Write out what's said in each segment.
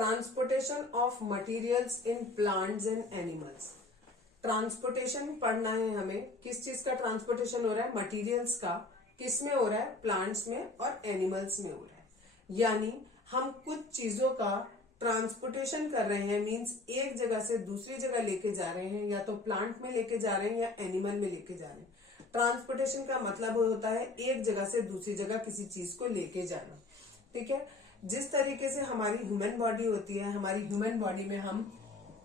Transportation of materials in plants and animals. Transportation पढ़ना है हमें, किस चीज का ट्रांसपोर्टेशन हो रहा है, मटेरियल्स का। किस में हो रहा है, प्लांट्स में और एनिमल्स में हो रहा है। यानी हम कुछ चीजों का ट्रांसपोर्टेशन कर रहे हैं, मींस एक जगह से दूसरी जगह लेके जा रहे हैं, या तो प्लांट में लेके जा रहे हैं या एनिमल में लेके जा रहे हैं। ट्रांसपोर्टेशन का मतलब होता है एक जगह से दूसरी जगह किसी चीज को लेके जाना। ठीक है, जिस तरीके से हमारी ह्यूमन बॉडी होती है, हमारी ह्यूमन बॉडी में हम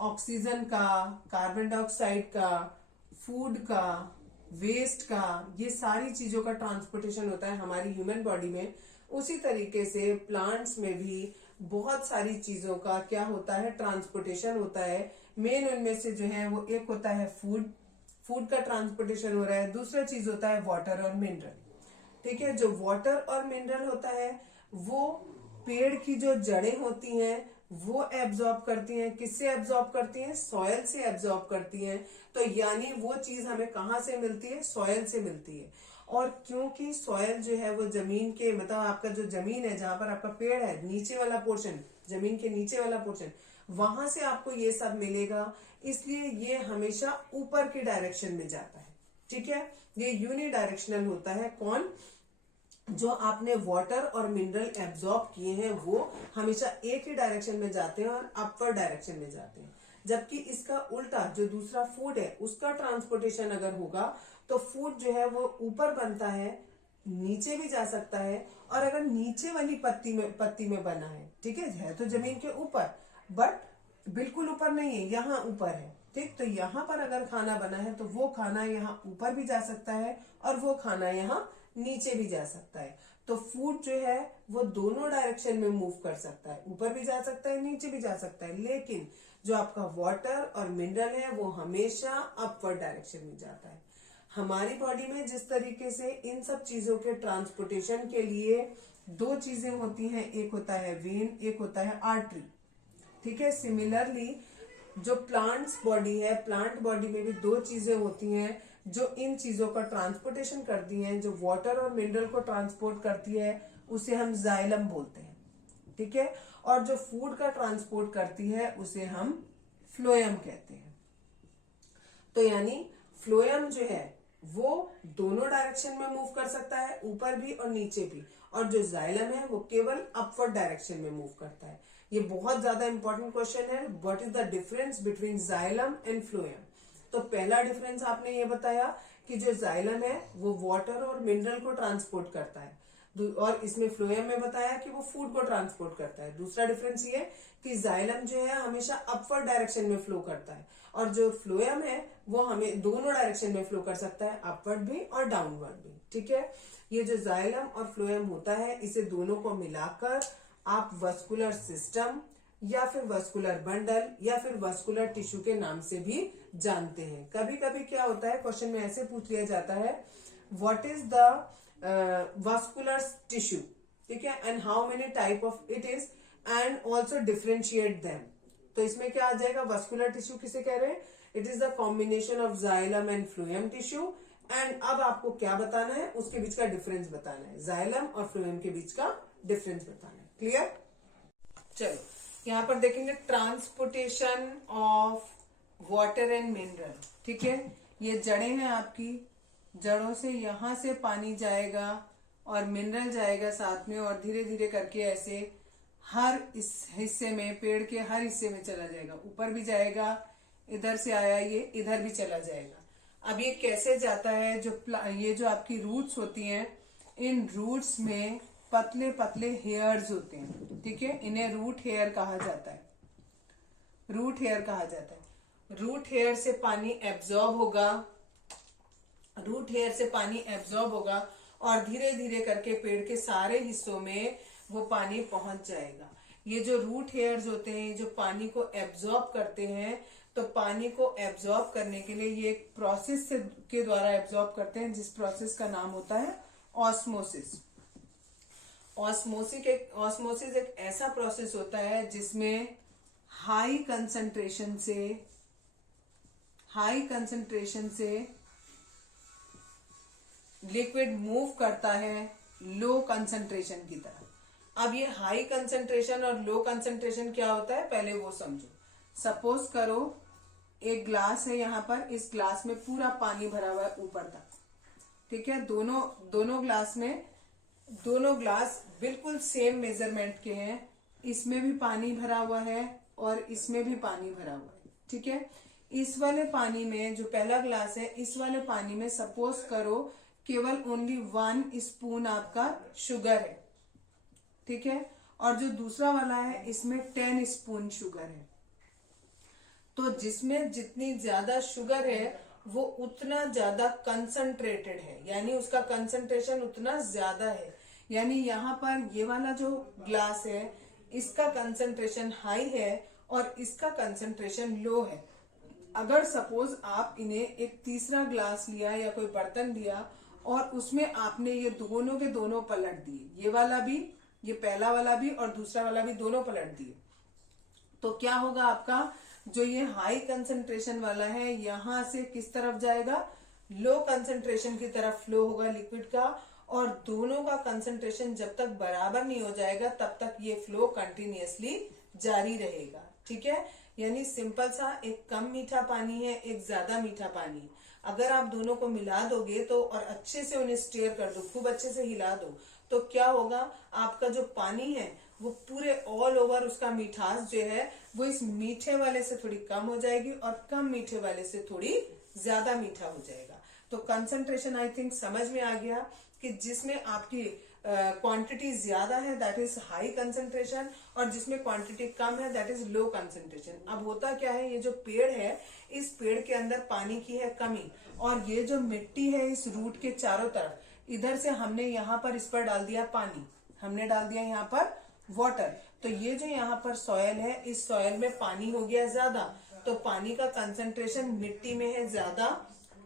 ऑक्सीजन का, कार्बन डाइऑक्साइड का, फूड का, वेस्ट का, ये सारी चीजों का ट्रांसपोर्टेशन होता है हमारी ह्यूमन बॉडी में। उसी तरीके से प्लांट्स में भी बहुत सारी चीजों का क्या होता है, ट्रांसपोर्टेशन होता है। मेन उनमें से जो है वो एक होता है फूड का ट्रांसपोर्टेशन हो रहा है। दूसरा चीज होता है वाटर और मिनरल। ठीक है, जो वाटर और मिनरल होता है वो पेड़ की जो जड़ें होती हैं वो एब्जॉर्ब करती हैं। किससे एब्जॉर्ब करती हैं, सॉयल से एब्जॉर्ब करती हैं। तो यानी वो चीज हमें कहाँ से मिलती है, सॉयल से मिलती है। और क्योंकि सॉयल जो है वो जमीन के, मतलब आपका जो जमीन है जहां पर आपका पेड़ है, नीचे वाला पोर्शन, जमीन के नीचे वाला पोर्शन, वहां से आपको ये सब मिलेगा। इसलिए ये हमेशा ऊपर की डायरेक्शन में जाता है। ठीक है, ये यूनिडायरेक्शनल होता है। कौन, जो आपने वाटर और मिनरल एब्जॉर्ब किए हैं वो हमेशा एक ही डायरेक्शन में जाते हैं और अपर डायरेक्शन में जाते हैं। जबकि इसका उल्टा जो दूसरा फूड है उसका ट्रांसपोर्टेशन अगर होगा तो फूड जो है वो ऊपर बनता है, नीचे भी जा सकता है। और अगर नीचे वाली पत्ती में बना है, ठीक है तो जमीन के ऊपर, बट बिल्कुल ऊपर नहीं है, यहाँ ऊपर है। ठीक, तो यहाँ पर अगर खाना बना है तो वो खाना यहाँ ऊपर भी जा सकता है और वो खाना यहाँ नीचे भी जा सकता है। तो फूड जो है वो दोनों डायरेक्शन में मूव कर सकता है, ऊपर भी जा सकता है, नीचे भी जा सकता है। लेकिन जो आपका वाटर और मिनरल है वो हमेशा अपवर्ड डायरेक्शन में जाता है। हमारी बॉडी में जिस तरीके से इन सब चीजों के ट्रांसपोर्टेशन के लिए दो चीजें होती हैं, एक होता है वेन, एक होता है आर्टरी। ठीक है, सिमिलरली जो प्लांट्स बॉडी है, प्लांट बॉडी में भी दो चीजें होती हैं जो इन चीजों का ट्रांसपोर्टेशन करती हैं। जो वाटर और मिनरल को ट्रांसपोर्ट करती है उसे हम जाइलम बोलते हैं। ठीक है, और जो फूड का ट्रांसपोर्ट करती है उसे हम फ्लोएम कहते हैं। तो यानी फ्लोएम जो है वो दोनों डायरेक्शन में मूव कर सकता है, ऊपर भी और नीचे भी। और जो जाइलम है वो केवल अपवर्ड डायरेक्शन में मूव करता है। ये बहुत ज्यादा इंपॉर्टेंट क्वेश्चन है, what is the difference between xylem and phloem. तो पहला डिफरेंस आपने ये बताया कि जो जाइलम है वो वाटर और मिनरल को ट्रांसपोर्ट करता है, और इसमें फ्लोएम में बताया कि वो फूड को ट्रांसपोर्ट करता है। दूसरा डिफरेंस ये कि जाइलम जो है हमेशा अपवर्ड डायरेक्शन में फ्लो करता है, और जो फ्लोएम है वो हमें दोनों डायरेक्शन में फ्लो कर सकता है, अपवर्ड भी और डाउनवर्ड भी। ठीक है, ये जो जाइलम और फ्लोएम होता है, इसे दोनों को मिलाकर आप वस्कुलर सिस्टम या फिर वस्कुलर बंडल या फिर वस्कुलर टिश्यू के नाम से भी जानते हैं। कभी कभी क्या होता है, क्वेश्चन में ऐसे पूछ लिया जाता है, what is the vascular tissue, ठीक है, and how many type of it is, and also differentiate them. तो इसमें क्या आ जाएगा, वस्कुलर टिश्यू किसे कह रहे हैं, it is the combination of xylem and phloem tissue. And अब आपको क्या बताना है, उसके बीच का डिफरेंस बताना है, जाइलम और फ्लोएम के बीच का डिफरेंस बताना है। क्लियर, चलो यहाँ पर देखेंगे transportation of water and mineral. ठीक है, ये जड़ें हैं आपकी, जड़ों से यहाँ से पानी जाएगा और मिनरल जाएगा साथ में, और धीरे धीरे करके ऐसे हर इस हिस्से में, पेड़ के हर हिस्से में चला जाएगा, ऊपर भी जाएगा, इधर से आया ये इधर भी चला जाएगा। अब ये कैसे जाता है, ये जो आपकी रूट्स होती हैं, इन रूट्स में पतले पतले हेयर्स होते हैं। ठीक है, इन्हें रूट हेयर कहा जाता है, रूट हेयर कहा जाता है। रूट हेयर से पानी एब्जॉर्ब होगा, रूट हेयर से पानी एब्जॉर्ब होगा और धीरे धीरे करके पेड़ के सारे हिस्सों में वो पानी पहुंच जाएगा। ये जो रूट हेयर्स होते हैं जो पानी को एब्जॉर्ब करते हैं, तो पानी को एब्जॉर्ब करने के लिए ये एक प्रोसेस के द्वारा एब्जॉर्ब करते हैं, जिस प्रोसेस का नाम होता है ऑस्मोसिस। ऑस्मोसिस एक ऐसा प्रोसेस होता है जिसमें हाई कंसंट्रेशन से लिक्विड मूव करता है लो कंसंट्रेशन की तरफ। अब ये हाई कंसंट्रेशन और लो कंसंट्रेशन क्या होता है पहले वो समझो। सपोज करो एक ग्लास है, यहाँ पर इस ग्लास में पूरा पानी भरा हुआ है ऊपर तक, ठीक है। दोनों ग्लास बिल्कुल सेम मेजरमेंट के हैं, इसमें भी पानी भरा हुआ है और इसमें भी पानी भरा हुआ है, ठीक है। इस वाले पानी में, जो पहला ग्लास है, इस वाले पानी में सपोज करो केवल ओनली 1 स्पून आपका शुगर है, ठीक है। और जो दूसरा वाला है इसमें 10 स्पून शुगर है। तो जिसमें जितनी ज्यादा शुगर है वो उतना ज्यादा कंसंट्रेटेड है, यानी उसका कंसंट्रेशन उतना ज्यादा है। यानी यहाँ पर ये वाला जो ग्लास है इसका कंसंट्रेशन हाई है और इसका कंसंट्रेशन लो है। अगर सपोज आप इन्हें एक तीसरा ग्लास लिया या कोई बर्तन लिया और उसमें आपने ये दोनों के दोनों पलट दिए, ये वाला भी, ये पहला वाला भी और दूसरा वाला भी दोनों पलट दिए, तो क्या होगा आपका जो ये हाई कंसंट्रेशन वाला है यहां से किस तरफ जाएगा, लो कंसंट्रेशन की तरफ फ्लो होगा लिक्विड का। और दोनों का कंसंट्रेशन जब तक बराबर नहीं हो जाएगा तब तक ये फ्लो कंटिन्यूअसली जारी रहेगा, ठीक है। यानी सिंपल सा, एक कम मीठा पानी है, एक ज्यादा मीठा पानी, अगर आप दोनों को मिला दोगे तो और अच्छे से उन्हें स्टीयर कर दो, खूब अच्छे से हिला दो, तो क्या होगा, आपका जो पानी है वो पूरे ऑल ओवर उसका मिठास जो है वो इस मीठे वाले से थोड़ी कम हो जाएगी और कम मीठे वाले से थोड़ी ज्यादा मीठा हो जाएगा। तो कंसंट्रेशन आई थिंक समझ में आ गया कि जिसमें आपकी क्वांटिटी ज्यादा है दैट इज हाई कंसंट्रेशन, और जिसमें क्वांटिटी कम है दैट इज लो कंसंट्रेशन। अब होता क्या है, ये जो पेड़ है इस पेड़ के अंदर पानी की है कमी, और ये जो मिट्टी है इस रूट के चारों तरफ, इधर से हमने यहाँ पर इस पर डाल दिया पानी, हमने डाल दिया यहाँ पर वाटर, तो ये जो यहाँ पर सॉयल है इस सॉयल में पानी हो गया ज्यादा, तो पानी का कंसंट्रेशन मिट्टी में है ज्यादा,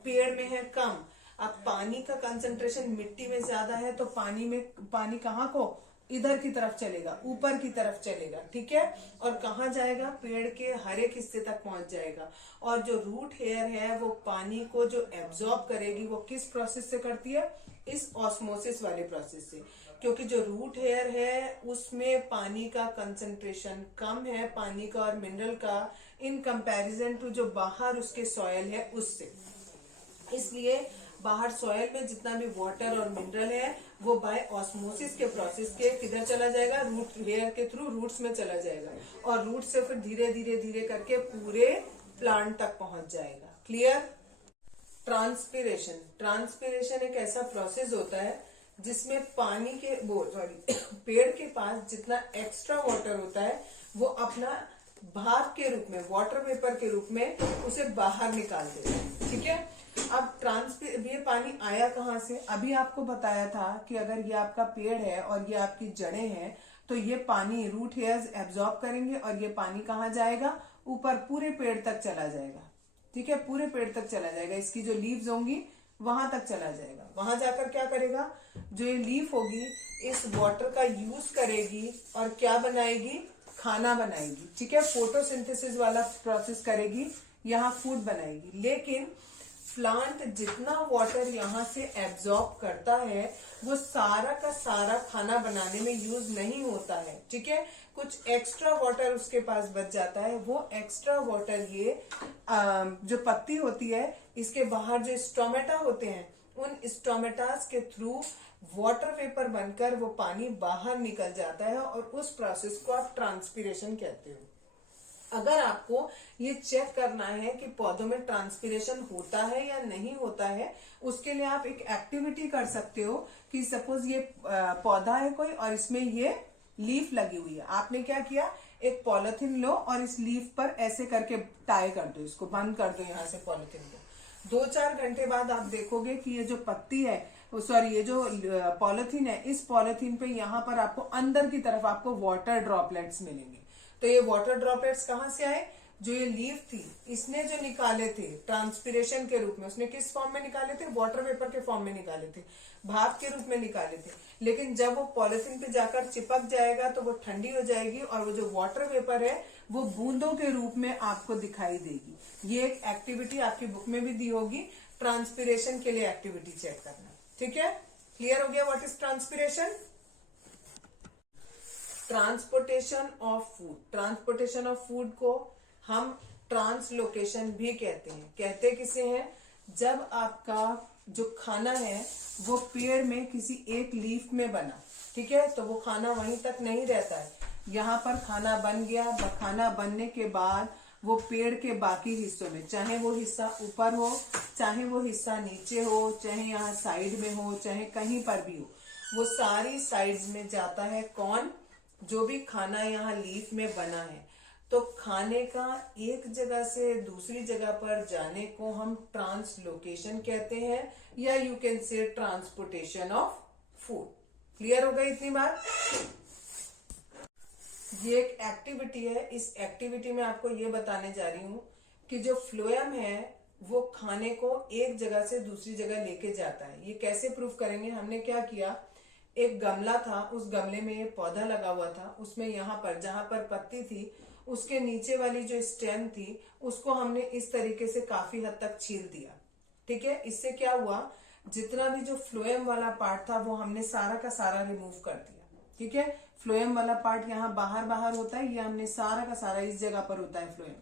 पेड़ में है कम। अब पानी का कंसंट्रेशन मिट्टी में ज्यादा है तो पानी कहाँ को, इधर की तरफ चलेगा, ऊपर की तरफ चलेगा, ठीक है। और कहाँ जाएगा, पेड़ के हर एक हिस्से तक पहुंच जाएगा। और जो रूट हेयर है वो पानी को जो एब्जॉर्ब करेगी वो किस प्रोसेस से करती है, इस ऑस्मोसिस वाले प्रोसेस से, क्योंकि जो रूट हेयर है उसमें पानी का कंसंट्रेशन कम है, पानी का और मिनरल का, इन कंपैरिजन टू जो बाहर उसके सॉयल है उससे। इसलिए बाहर सॉयल में जितना भी वाटर और मिनरल है वो बाय ऑस्मोसिस के प्रोसेस के किधर चला जाएगा, रूट हेयर के थ्रू रूट्स में चला जाएगा, और रूट से फिर धीरे धीरे धीरे करके पूरे प्लांट तक पहुंच जाएगा। क्लियर। ट्रांसपिरेशन एक ऐसा प्रोसेस होता है जिसमें पानी के पेड़ के पास जितना एक्स्ट्रा वाटर होता है वो अपना भाप के रूप में, वाटर वेपर के रूप में उसे बाहर निकाल देता है, ठीक है। अब ये पानी आया कहाँ से, अभी आपको बताया था कि अगर ये आपका पेड़ है और ये आपकी जड़ें हैं तो ये पानी रूट हेयर्स एब्जॉर्ब करेंगे और ये पानी कहाँ जाएगा, ऊपर पूरे पेड़ तक चला जाएगा, ठीक है, पूरे पेड़ तक चला जाएगा। इसकी जो लीव्स होंगी वहां तक चला जाएगा, वहां जाकर क्या करेगा, जो ये लीफ होगी इस वाटर का यूज करेगी और क्या बनाएगी, खाना बनाएगी, ठीक है, फोटोसिंथेसिस वाला प्रोसेस करेगी, यहाँ फूड बनाएगी। लेकिन प्लांट जितना वाटर यहाँ से एब्जॉर्ब करता है वो सारा का सारा खाना बनाने में यूज नहीं होता है, ठीक है। कुछ एक्स्ट्रा वाटर उसके पास बच जाता है, वो एक्स्ट्रा वाटर ये जो पत्ती होती है इसके बाहर जो स्टोमेटा होते हैं उन स्टोमेटास के थ्रू वाटर वेपर बनकर वो पानी बाहर निकल जाता है, और उस प्रोसेस को आप ट्रांसपिरेशन कहते हो। अगर आपको ये चेक करना है कि पौधों में ट्रांसपिरेशन होता है या नहीं होता है, उसके लिए आप एक एक्टिविटी कर सकते हो कि सपोज ये पौधा है कोई और इसमें ये लीफ लगी हुई है, आपने क्या किया, एक पॉलिथीन लो और इस लीफ पर ऐसे करके टाई कर दो, इसको बंद कर दो यहाँ से पॉलिथीन को। 2-4 घंटे बाद आप देखोगे कि ये जो पत्ती है, सॉरी ये जो पॉलिथीन है, इस पॉलिथीन पे यहाँ पर आपको अंदर की तरफ आपको वाटर ड्रॉपलेट्स मिलेंगे। तो ये वाटर ड्रॉपलेट्स कहाँ से आए, जो ये लीफ थी इसने जो निकाले थे ट्रांसपिरेशन के रूप में, उसने किस फॉर्म में निकाले थे, वाटर वेपर के फॉर्म में निकाले थे, भाप के रूप में निकाले थे। लेकिन जब वो पॉलिथीन पे जाकर चिपक जाएगा तो वो ठंडी हो जाएगी और वो जो वाटर वेपर है वो बूंदों के रूप में आपको दिखाई देगी। ये एक एक्टिविटी आपकी बुक में भी दी होगी, ट्रांसपिरेशन के लिए एक्टिविटी चेक करना, ठीक है। क्लियर हो गया what is transpiration. Transportation of food, transportation of food को हम ट्रांसलोकेशन भी कहते हैं। कहते किसे हैं? जब आपका जो खाना है वो पेड़ में किसी एक लीफ में बना, ठीक है, तो वो खाना वहीं तक नहीं रहता है। यहाँ पर खाना बन गया, खाना बनने के बाद वो पेड़ के बाकी हिस्सों में, चाहे वो हिस्सा ऊपर हो, चाहे वो हिस्सा नीचे हो, चाहे यहाँ साइड में हो, चाहे कहीं पर भी हो, वो सारी साइड्स में जाता है। कौन? जो भी खाना यहाँ लीफ में बना है। तो खाने का एक जगह से दूसरी जगह पर जाने को हम ट्रांसलोकेशन कहते हैं, या you can say transportation of food. Clear हो गई इतनी बात? ये एक एक्टिविटी है। इस एक्टिविटी में आपको ये बताने जा रही हूं कि जो फ्लोएम है वो खाने को एक जगह से दूसरी जगह लेके जाता है। ये कैसे प्रूफ करेंगे? हमने क्या किया, एक गमला था, उस गमले में एक पौधा लगा हुआ था, उसमें यहाँ पर जहां पर पत्ती थी उसके नीचे वाली जो स्टेम थी उसको हमने इस तरीके से काफी हद तक छील दिया, ठीक है। इससे क्या हुआ, जितना भी जो फ्लोएम वाला पार्ट था वो हमने सारा का सारा रिमूव कर दिया, ठीक है। फ्लोएम वाला पार्ट यहाँ बाहर बाहर होता है, ये हमने सारा का सारा, इस जगह पर होता है फ्लोएम,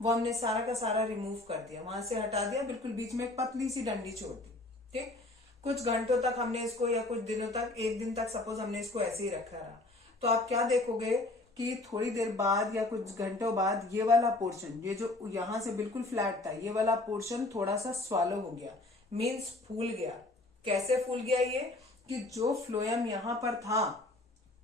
वो हमने सारा का सारा रिमूव कर दिया, वहां से हटा दिया, बिल्कुल बीच में एक पतली सी डंडी छोड़ दी, ठीक। कुछ घंटों तक हमने इसको, या कुछ दिनों तक, एक दिन तक सपोज हमने इसको ऐसे ही रखा रहा, तो आप क्या देखोगे कि थोड़ी देर बाद या कुछ घंटों बाद ये वाला पोर्शन, ये जो यहाँ से बिल्कुल फ्लैट था, ये वाला पोर्शन थोड़ा सा स्वालो हो गया, मीन्स फूल गया। कैसे फूल गया? ये कि जो फ्लोएम यहाँ पर था,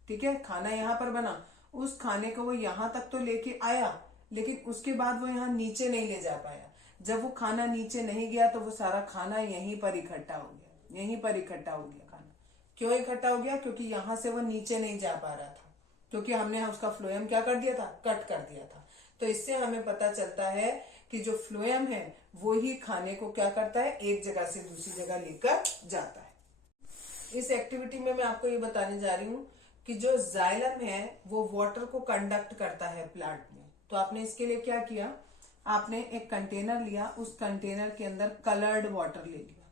ठीक है, खाना यहाँ पर बना, उस खाने को वो यहाँ तक तो लेके आया, लेकिन उसके बाद वो यहाँ नीचे नहीं ले जा पाया। जब वो खाना नीचे नहीं गया तो वो सारा खाना यहीं पर इकट्ठा हो गया, यहीं पर इकट्ठा हो गया खाना। क्यों इकट्ठा हो गया? क्योंकि यहाँ से वो नीचे नहीं जा पा रहा था, क्योंकि हमने उसका फ्लोएम क्या कर दिया था, कट कर दिया था। तो इससे हमें पता चलता है कि जो फ्लोएम है वो ही खाने को क्या करता है, एक जगह से दूसरी जगह लेकर जाता है। इस एक्टिविटी में मैं आपको ये बताने जा रही हूँ कि जो जाइलम है वो वाटर को कंडक्ट करता है प्लांट में। तो आपने इसके लिए क्या किया, आपने एक कंटेनर लिया, उस कंटेनर के अंदर कलर्ड वाटर ले लिया,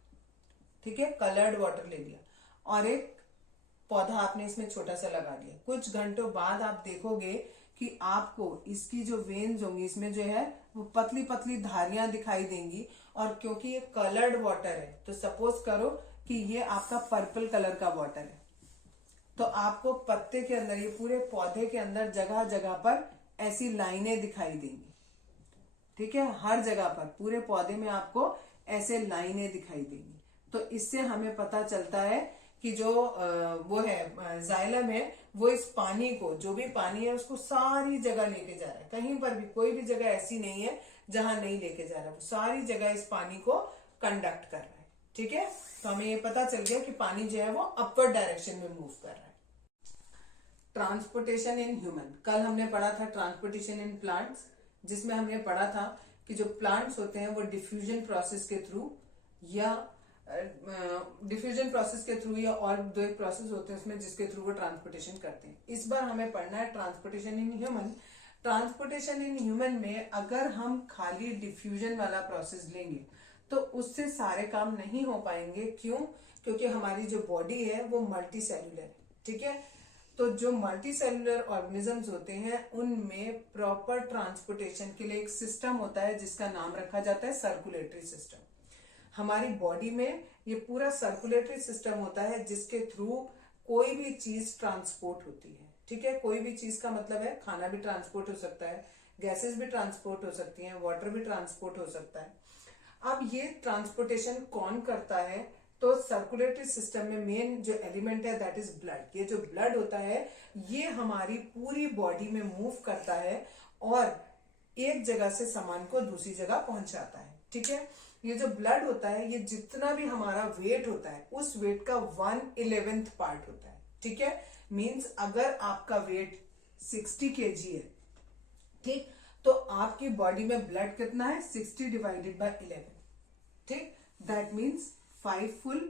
ठीक है, कलर्ड वाटर ले लिया, और एक पौधा आपने इसमें छोटा सा लगा दिया। कुछ घंटों बाद आप देखोगे कि आपको इसकी जो वेन्स होंगी, इसमें जो है वो पतली पतली धारियां दिखाई देंगी। और क्योंकि ये कलर्ड वाटर है, तो सपोज करो कि ये आपका पर्पल कलर का वाटर है, तो आपको पत्ते के अंदर, ये पूरे पौधे के अंदर जगह जगह पर ऐसी लाइनें दिखाई देंगी, ठीक है, हर जगह पर पूरे पौधे में आपको ऐसे लाइनें दिखाई देंगी। तो इससे हमें पता चलता है कि जो वो है जाइलम है, वो इस पानी को, जो भी पानी है उसको सारी जगह लेके जा रहा है। कहीं पर भी कोई भी जगह ऐसी नहीं है जहां नहीं लेके जा रहा है, वो सारी जगह इस पानी को कंडक्ट कर रहा है, ठीक है। तो हमें ये पता चल गया कि पानी जो है वो अपवर्ड डायरेक्शन में मूव कर रहा है। ट्रांसपोर्टेशन इन ह्यूमन, कल हमने पढ़ा था ट्रांसपोर्टेशन इन प्लांट्स, जिसमें हमने पढ़ा था कि जो प्लांट्स होते हैं वो डिफ्यूजन प्रोसेस के थ्रू या और दो एक प्रोसेस होते हैं उसमें जिसके थ्रू वो ट्रांसपोर्टेशन करते हैं। इस बार हमें पढ़ना है transportation in human. Transportation in human में अगर हम खाली डिफ्यूजन वाला प्रोसेस लेंगे तो उससे सारे काम नहीं हो पाएंगे। क्यों? क्योंकि हमारी जो बॉडी है वो मल्टी सेल्यूलर है, ठीक है। तो जो मल्टी सेल्यूलर ऑर्गेनिजम्स होते हैं उनमें प्रॉपर ट्रांसपोर्टेशन के लिए एक सिस्टम होता है जिसका नाम रखा जाता है सर्कुलेटरी सिस्टम। हमारी बॉडी में ये पूरा सर्कुलेटरी सिस्टम होता है जिसके थ्रू कोई भी चीज ट्रांसपोर्ट होती है, ठीक है। कोई भी चीज का मतलब है खाना भी ट्रांसपोर्ट हो सकता है, गैसेस भी ट्रांसपोर्ट हो सकती हैं, वाटर भी ट्रांसपोर्ट हो सकता है। अब ये ट्रांसपोर्टेशन कौन करता है? तो सर्कुलेटरी सिस्टम में मेन जो एलिमेंट है दैट इज ब्लड। ये जो ब्लड होता है ये हमारी पूरी बॉडी में मूव करता है और एक जगह से सामान को दूसरी जगह पहुंचाता है, ठीक है। ये जो ब्लड होता है ये जितना भी हमारा वेट होता है उस वेट का 1/11 पार्ट होता है, ठीक है। मींस अगर आपका वेट 60 kg है, ठीक, तो आपकी बॉडी में ब्लड कितना है? 60 डिवाइडेड बाय 11, ठीक। दैट मीन्स 5 फुल,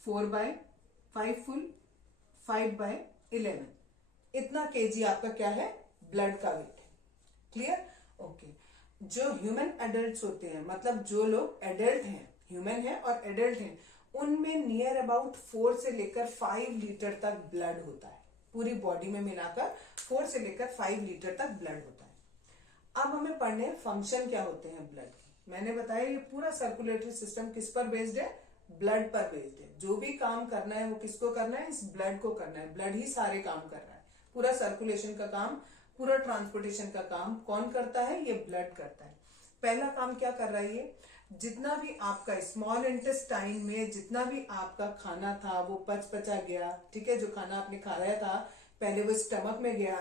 4/5 फुल, 5/11, इतना केजी आपका क्या है? ब्लड का वेट है। क्लियर? ओके। जो ह्यूमन एडल्ट्स होते हैं, मतलब जो लोग एडल्ट हैं, ह्यूमन है और एडल्ट हैं, उनमें नियर अबाउट 4 से लेकर 5 लीटर तक ब्लड होता है पूरी बॉडी में मिलाकर 4 से लेकर 5 लीटर तक ब्लड होता है। अब हमें पढ़ने फंक्शन क्या होते हैं ब्लड के। मैंने बताया ये पूरा सर्कुलेटरी सिस्टम किस पर बेस्ड है, ब्लड पर बेस्ड है। जो भी काम करना है वो किसको करना है, इस ब्लड को करना है। ब्लड ही सारे काम कर रहा है, पूरा सर्कुलेशन का काम, पूरा ट्रांसपोर्टेशन का काम कौन करता है, ये ब्लड करता है। पहला काम क्या कर रहा है ये, जितना भी आपका स्मॉल इंटेस्टाइन में जितना भी आपका खाना था वो पचा गया, ठीक है। जो खाना आपने खाया था पहले वो स्टमक में गया,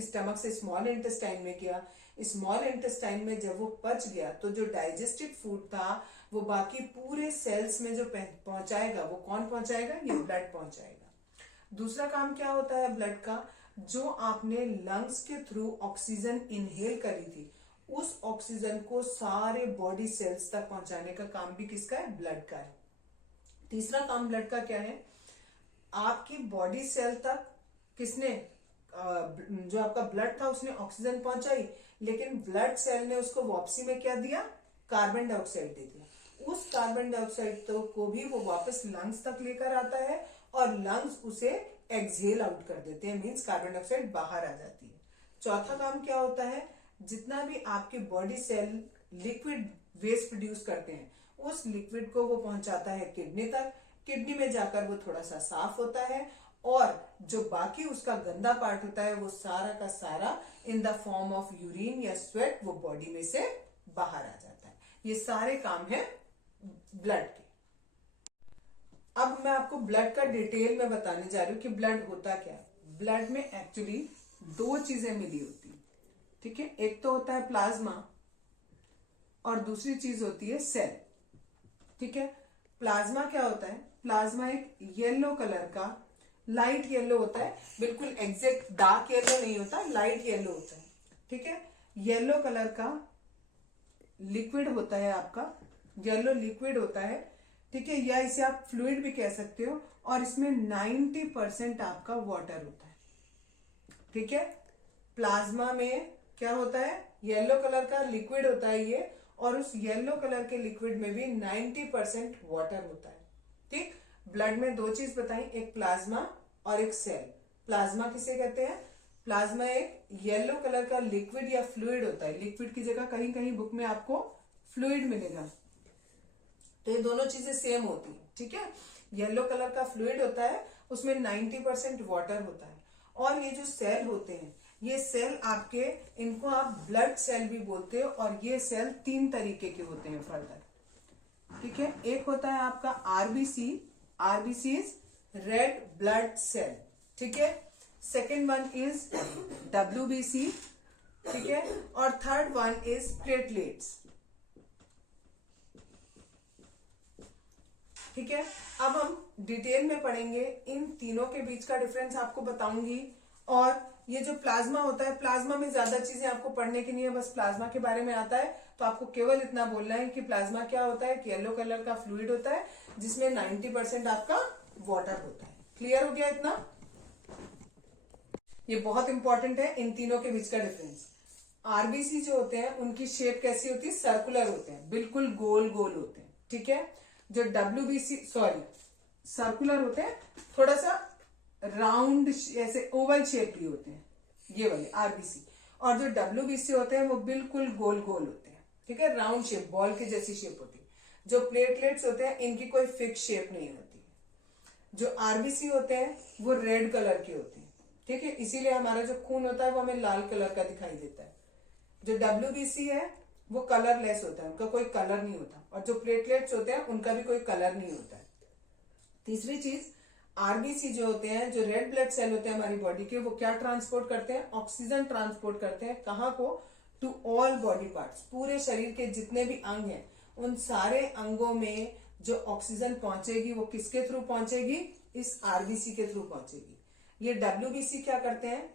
स्टमक से स्मॉल इंटेस्टाइन में गया, स्मॉल इंटेस्टाइन में जब वो पच गया तो जो डाइजेस्टिव फूड था वो बाकी पूरे सेल्स में जो पहुंचाएगा वो कौन पहुंचाएगा, ये ब्लड पहुंचाएगा। दूसरा काम क्या होता है ब्लड का, जो आपने लंग्स के थ्रू ऑक्सीजन इनहेल करी थी उस ऑक्सीजन को सारे बॉडी सेल्स तक पहुंचाने का काम भी किसका है, ब्लड का है। तीसरा काम ब्लड का क्या है, आपकी बॉडी सेल तक किसने, जो आपका ब्लड था उसने ऑक्सीजन पहुंचाई, लेकिन ब्लड सेल ने उसको वापसी में क्या दिया, कार्बन डाइऑक्साइड दे दिया। उस कार्बन डाइऑक्साइड को भी वो वापस लंग्स तक लेकर आता है और लंग्स उसे एक्सहेल आउट कर देते हैं, मींस कार्बन डाइऑक्साइड बाहर आ जाती है। चौथा काम क्या होता है, जितना भी आपके body cell liquid waste produce करते हैं उस लिक्विड को वो पहुंचाता है किडनी तक, किडनी में जाकर वो थोड़ा सा साफ होता है और जो बाकी उसका गंदा पार्ट होता है वो सारा का सारा in the form of urine या स्वेट वो बॉडी में से बाहर आ जाता है। ये सारे काम है ब्लड के। अब मैं आपको ब्लड का डिटेल में बताने जा रही हूँ कि ब्लड होता क्या है। ब्लड में एक्चुअली 2 चीजें मिली होती है, ठीक है। एक तो होता है प्लाज्मा और दूसरी चीज होती है सेल, ठीक है। प्लाज्मा क्या होता है, प्लाज्मा एक येलो कलर का, लाइट येलो होता है, बिल्कुल एग्जैक्ट डार्क येलो नहीं होता, लाइट येलो होता है, ठीक है। येलो कलर का लिक्विड होता है आपका, येलो लिक्विड होता है, ठीक है, या इसे आप फ्लूइड भी कह सकते हो। और इसमें 90% आपका वाटर होता है, ठीक है। प्लाज्मा में क्या होता है, येलो कलर का लिक्विड होता है ये, और उस येलो कलर के लिक्विड में भी 90% वाटर होता है, ठीक। ब्लड में 2 चीज बताई, एक प्लाज्मा और एक सेल। प्लाज्मा किसे कहते हैं, प्लाज्मा एक येलो कलर का लिक्विड या फ्लूइड होता है। लिक्विड की जगह कहीं कहीं बुक में आपको फ्लूइड मिलेगा, तो ये दोनों चीजें सेम होती है, ठीक है। येलो कलर का फ्लूइड होता है, उसमें 90% वाटर होता है। और ये जो सेल होते हैं, ये सेल आपके, इनको आप ब्लड सेल भी बोलते हो, और ये सेल 3 तरीके के होते हैं फर्दर, ठीक है। एक होता है आपका RBC, RBC is red blood cell, ठीक है। सेकेंड वन इज डब्ल्यूबीसी, ठीक है। और थर्ड वन इज प्लेटलेट्स, ठीक है। अब हम डिटेल में पढ़ेंगे, इन तीनों के बीच का डिफरेंस आपको बताऊंगी। और ये जो प्लाज्मा होता है, प्लाज्मा में ज्यादा चीजें आपको पढ़ने की नहीं है, बस प्लाज्मा के बारे में आता है, तो आपको केवल इतना बोलना है कि प्लाज्मा क्या होता है, कि येलो कलर का फ्लूइड होता है जिसमें 90% आपका वाटर होता है। क्लियर हो गया इतना, ये बहुत इंपॉर्टेंट है इन तीनों के बीच का डिफरेंस। आरबीसी जो होते हैं उनकी शेप कैसी होती है, सर्कुलर होते हैं, बिल्कुल गोल गोल होते हैं, ठीक है। जो डब्ल्यूबीसी सर्कुलर होते हैं, थोड़ा सा राउंड ऐसे ओवल शेप भी होते हैं ये वाले आरबीसी। और जो डब्ल्यूबीसी होते हैं वो बिल्कुल गोल गोल होते हैं, ठीक है, राउंड शेप, बॉल की जैसी शेप होती है। जो प्लेटलेट्स होते हैं इनकी कोई फिक्स शेप नहीं होती। जो आरबीसी होते हैं वो रेड कलर के होते हैं, ठीक है, इसीलिए हमारा जो खून होता है वो हमें लाल कलर का दिखाई देता है। जो डब्ल्यूबीसी है वो कलरलेस होता है, उनका कोई कलर नहीं होता। और जो प्लेटलेट्स होते हैं उनका भी कोई कलर नहीं होता है। तीसरी चीज, आरबीसी जो होते हैं, जो रेड ब्लड सेल होते हैं हमारी बॉडी के, वो क्या ट्रांसपोर्ट करते हैं, ऑक्सीजन ट्रांसपोर्ट करते हैं। कहाँ को, टू ऑल बॉडी पार्ट्स, पूरे शरीर के जितने भी अंग हैं उन सारे अंगों में जो ऑक्सीजन पहुंचेगी वो किसके थ्रू पहुंचेगी, इस आरबीसी के थ्रू पहुंचेगी। ये डब्ल्यूबीसी क्या करते हैं,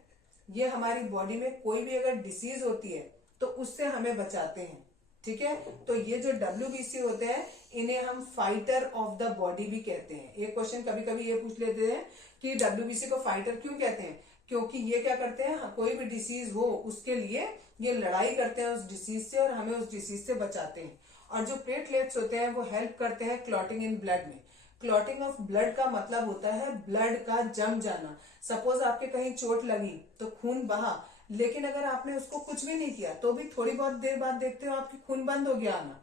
ये हमारी बॉडी में कोई भी अगर डिसीज होती है तो उससे हमें बचाते हैं, ठीक है। तो ये जो डब्ल्यूबीसी होते हैं इन्हें हम फाइटर ऑफ द बॉडी भी कहते हैं। एक क्वेश्चन कभी कभी ये पूछ लेते हैं कि डब्ल्यूबीसी को फाइटर क्यों कहते हैं, क्योंकि ये क्या करते हैं, कोई भी डिसीज हो उसके लिए ये लड़ाई करते हैं उस डिसीज से, और हमें उस डिसीज से बचाते हैं। और जो प्लेटलेट्स होते हैं वो हेल्प करते हैं क्लॉटिंग इन ब्लड में। क्लॉटिंग ऑफ ब्लड का मतलब होता है ब्लड का जम जाना। सपोज आपके कहीं चोट लगी तो खून बहा, लेकिन अगर आपने उसको कुछ भी नहीं किया तो भी थोड़ी बहुत देर बाद देखते हो आपकी खून बंद हो गया आना,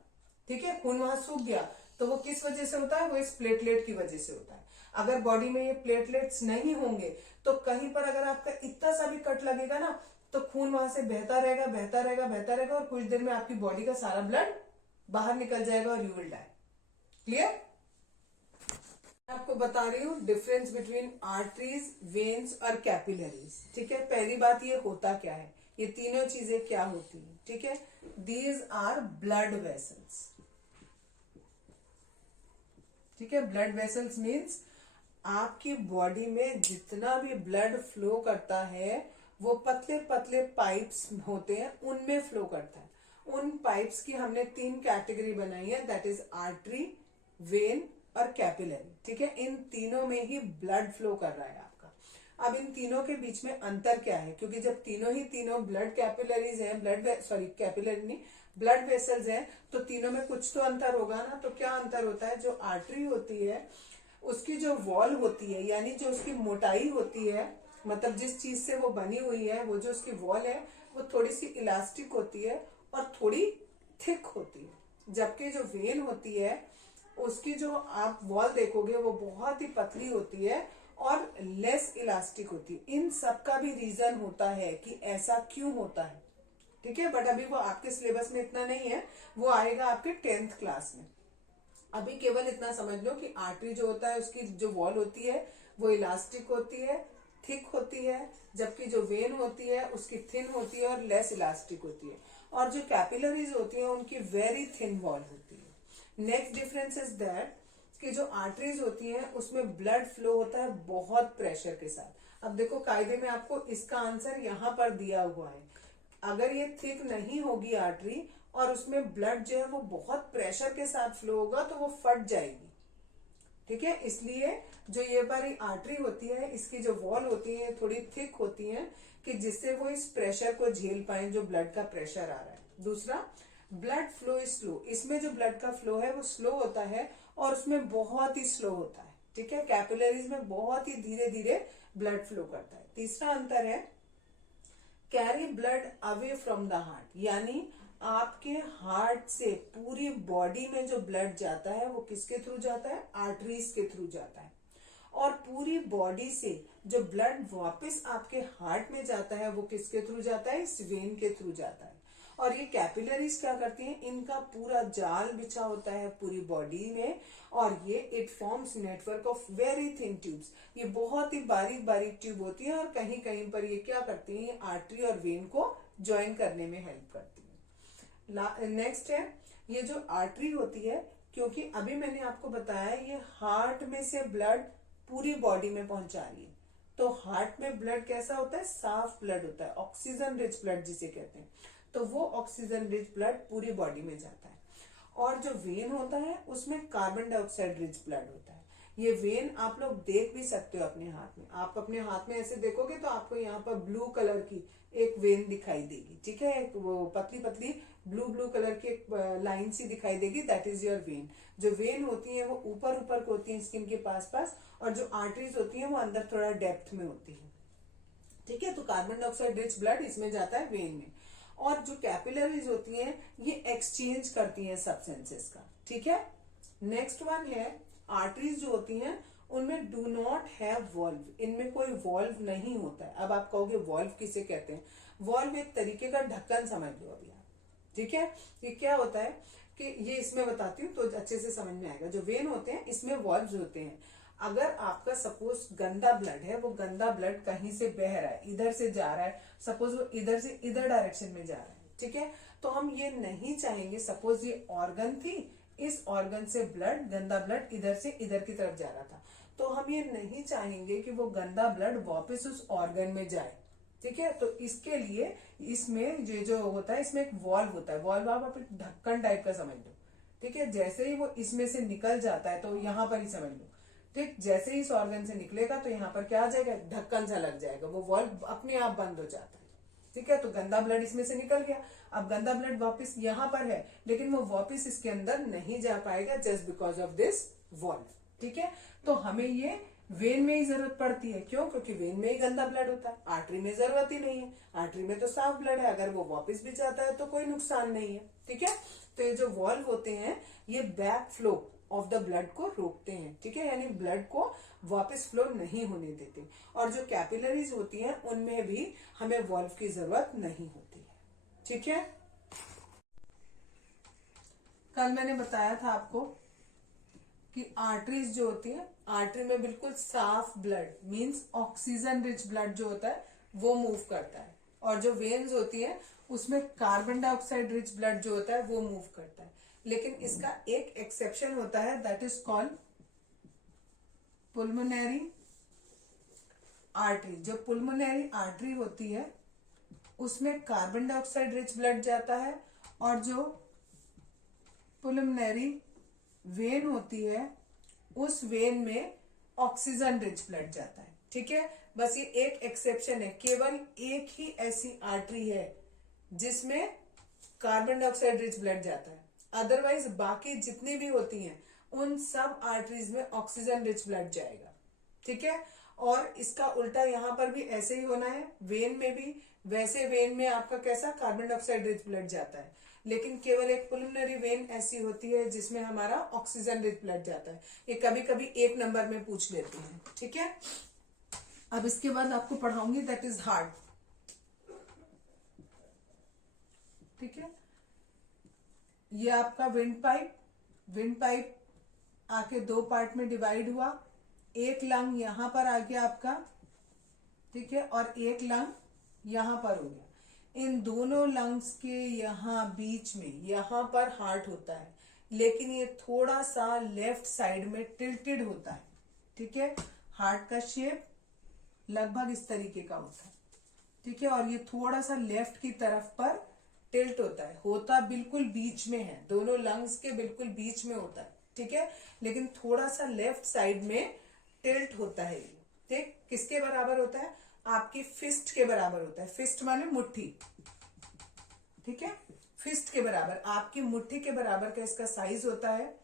ठीक है, खून वहां सूख गया। तो वो किस वजह से होता है? वो इस प्लेटलेट की वजह से होता है। अगर बॉडी में ये प्लेटलेट्स नहीं होंगे तो कहीं पर अगर आपका इतना सा भी कट लगेगा ना तो खून वहां से बहता रहेगा, बहता रहेगा, बहता रहेगा, और कुछ देर में आपकी बॉडी का सारा ब्लड बाहर निकल जाएगा और यू विल डाई। क्लियर? आपको बता रही हूँ डिफरेंस बिटवीन आर्टरीज, वेन्स और कैपिलरीज। ठीक है, पहली बात ये होता क्या है, ये तीनों चीजें क्या होती है। ठीक है, दीज आर ब्लड वेसल्स। ठीक है, ब्लड वेसल्स मीन्स आपकी बॉडी में जितना भी ब्लड फ्लो करता है वो पतले पतले पाइप्स होते हैं उनमें फ्लो करता है। उन पाइप्स की हमने 3 कैटेगरी बनाई है, दैट इज आर्टरी, वेन और कैपिलरी। ठीक है, इन तीनों में ही ब्लड फ्लो कर रहा है आपका। अब इन तीनों के बीच में अंतर क्या है, क्योंकि जब तीनों ब्लड कैपिलरीज हैं, कैपिलरी नहीं, ब्लड वेसल्स हैं, तो तीनों में कुछ तो अंतर होगा ना। तो क्या अंतर होता है? जो आर्टरी होती है उसकी जो वॉल होती है, यानी जो उसकी मोटाई होती है, मतलब जिस चीज से वो बनी हुई है, वो जो उसकी वॉल है वो थोड़ी सी इलास्टिक होती है और थोड़ी थिक होती है। जबकि जो वेन होती है उसकी जो आप वॉल देखोगे वो बहुत ही पतली होती है और लेस इलास्टिक होती है। इन सब का भी रीजन होता है कि ऐसा क्यों होता है। ठीक है, बट अभी वो आपके सिलेबस में इतना नहीं है, वो आएगा आपके 10th क्लास में। अभी केवल इतना समझ लो कि आर्टरी जो होता है उसकी जो वॉल होती है वो इलास्टिक होती है, थिक होती है, जबकि जो वेन होती है उसकी थिन होती है और लेस इलास्टिक होती है। और जो कैपिलरीज होती है उनकी वेरी थिन वॉल होती है। नेक्स्ट डिफरेंस इज दैट कि जो आर्टरीज होती है उसमें ब्लड फ्लो होता है बहुत प्रेशर के साथ। अब देखो कायदे में आपको इसका आंसर यहाँ पर दिया हुआ है। अगर ये थिक नहीं होगी आर्टरी और उसमें ब्लड जो है वो बहुत प्रेशर के साथ फ्लो होगा तो वो फट जाएगी। ठीक है, इसलिए जो ये बारी आर्टरी होती है इसकी जो वॉल होती है थोड़ी थिक होती है कि जिससे वो इस प्रेशर को झेल पाए जो ब्लड का प्रेशर आ रहा है। दूसरा, ब्लड फ्लो इज स्लो। इसमें जो ब्लड का फ्लो है वो स्लो होता है और उसमें बहुत ही स्लो होता है। ठीक है, कैपिलरीज में बहुत ही धीरे धीरे ब्लड फ्लो करता है। तीसरा अंतर है carry blood away from the heart, यानी आपके हार्ट से पूरी बॉडी में जो ब्लड जाता है वो किसके थ्रू जाता है? आर्टरीज के थ्रू जाता है। और पूरी बॉडी से जो ब्लड वापस आपके हार्ट में जाता है वो किसके थ्रू जाता है? इस वेन के थ्रू जाता है। और ये कैपिलरीज क्या करती हैं? इनका पूरा जाल बिछा होता है पूरी बॉडी में और ये it forms network of very thin tubes. ये बहुत ही बारीक बारीक ट्यूब होती है और कहीं कहीं पर ये क्या करती हैं? आर्टरी और वेन को ज्वाइन करने में हेल्प करती है। नेक्स्ट है ये जो आर्टरी होती है, क्योंकि अभी मैंने आपको बताया ये हार्ट में से ब्लड पूरी बॉडी में पहुंचा रही है। तो हार्ट में ब्लड कैसा होता है? साफ ब्लड होता है, ऑक्सीजन रिच ब्लड जिसे कहते हैं। तो वो ऑक्सीजन रिच ब्लड पूरी बॉडी में जाता है। और जो वेन होता है उसमें कार्बन डाइऑक्साइड रिच ब्लड होता है। ये वेन आप लोग देख भी सकते हो अपने हाथ में। आप अपने हाथ में ऐसे देखोगे तो आपको यहाँ पर ब्लू कलर की एक वेन दिखाई देगी। ठीक है, एक वो पतली पतली ब्लू कलर की एक लाइन सी दिखाई देगी, दैट इज योर वेन। जो वेन होती है वो ऊपर ऊपर को होती है स्किन के पास पास, और जो आर्टरीज होती है वो अंदर थोड़ा डेप्थ में होती है। ठीक है, तो कार्बन डाइऑक्साइड रिच ब्लड इसमें जाता है वेन में। और जो कैपिलरीज होती हैं ये एक्सचेंज करती हैं सब्सटेंसेस का। ठीक है, नेक्स्ट वन है आर्टरीज जो होती हैं उनमें डू नॉट हैव वॉल्व, इनमें कोई वॉल्व नहीं होता है। अब आप कहोगे वॉल्व किसे कहते हैं? वॉल्व एक तरीके का ढक्कन समझ लो अभी आप। ठीक है, ये क्या होता है कि ये इसमें बताती हूँ तो अच्छे से समझ में आएगा। जो वेन होते हैं इसमें वॉल्व होते हैं। अगर आपका सपोज गंदा ब्लड है, वो गंदा ब्लड कहीं से बह रहा है, इधर से जा रहा है, सपोज वो इधर से इधर डायरेक्शन में जा रहा है। ठीक है, तो हम ये नहीं चाहेंगे, सपोज ये ऑर्गन थी, इस ऑर्गन से ब्लड, गंदा ब्लड इधर से इधर की तरफ जा रहा था, तो हम ये नहीं चाहेंगे कि वो गंदा ब्लड वापस उस ऑर्गन में जाए। ठीक है, तो इसके लिए इसमें ये जो होता है इसमें एक वॉल्व होता है। वॉल्व आप ढक्कन टाइप का समझ लो। ठीक है, जैसे ही वो इसमें से निकल जाता है तो यहाँ पर ही समझ लो। ठीक, जैसे ही इस ऑर्गन से निकलेगा तो यहाँ पर क्या आ जाएगा? ढक्कन सा लग जाएगा, वो वॉल्व अपने आप बंद हो जाता है। ठीक है, तो गंदा ब्लड इसमें से निकल गया। अब गंदा ब्लड वापस यहाँ पर है लेकिन वो वापस इसके अंदर नहीं जा पाएगा just because of this valve. ठीक है, तो हमें ये वेन में ही जरूरत पड़ती है। क्यों? क्योंकि वेन में ही गंदा ब्लड होता है, आर्टरी में जरूरत ही नहीं है। आर्टरी में तो साफ ब्लड है, अगर वो वापस भी जाता है तो कोई नुकसान नहीं है। ठीक है, तो ये जो वॉल्व होते हैं ये back flow of the blood को रोकते हैं। ठीक है, यानी ब्लड को वापस फ्लो नहीं होने देते। और जो कैपिलरीज होती हैं उनमें भी हमें वॉल्व की जरूरत नहीं होती है। ठीक है, कल मैंने बताया था आपको कि आर्टरीज जो होती है, आर्टरी में बिल्कुल साफ blood means oxygen rich blood जो होता है वो मूव करता है, और जो वेन्स होती है उसमें कार्बन डाइऑक्साइड रिच ब्लड जो होता है वो मूव करता है। लेकिन इसका एक एक्सेप्शन होता है, दैट इज कॉल्ड पुल्मोनरी आर्टरी। जो पुल्मोनरी आर्टरी होती है उसमें कार्बन डाइऑक्साइड रिच ब्लड जाता है, और जो पुल्मोनरी वेन होती है उस वेन में ऑक्सीजन रिच ब्लड जाता है। ठीक है, बस ये एक एक्सेप्शन है, केवल एक ही ऐसी आर्टरी है जिसमें कार्बन डाइऑक्साइड रिच ब्लड जाता है। अदरवाइज बाकी जितनी भी होती हैं उन सब आर्टरीज में ऑक्सीजन रिच ब्लड जाएगा। ठीक है, और इसका उल्टा यहाँ पर भी ऐसे ही होना है, वेन में भी वैसे वेन में आपका कैसा कार्बन डाइऑक्साइड रिच ब्लड जाता है, लेकिन केवल एक पुल्मोनरी वेन ऐसी होती है जिसमें हमारा ऑक्सीजन रिच ब्लड जाता है। ये कभी कभी एक नंबर में पूछ लेते हैं। ठीक है, अब इसके बाद आपको पढ़ाऊंगी दैट इज हार्ट। ठीक है, ये आपका विंड पाइप आके दो पार्ट में डिवाइड हुआ। एक लंग यहां पर आ गया आपका, ठीक है, और एक लंग यहां पर हो गया। इन दोनों लंग्स के यहाँ बीच में यहाँ पर हार्ट होता है, लेकिन ये थोड़ा सा लेफ्ट साइड में टिल्टेड होता है। ठीक है, हार्ट का शेप लगभग इस तरीके का होता है। ठीक है, और ये थोड़ा सा लेफ्ट की तरफ पर टिल्ट होता है, होता बिल्कुल बीच में है, दोनों लंग्स के बिल्कुल बीच में होता है। ठीक है, लेकिन थोड़ा सा लेफ्ट साइड में टिल्ट होता है। ठीक, किसके बराबर होता है? आपकी फिस्ट के बराबर होता है। फिस्ट माने मुट्ठी। ठीक है, फिस्ट के बराबर, आपकी मुट्ठी के बराबर का इसका साइज होता है।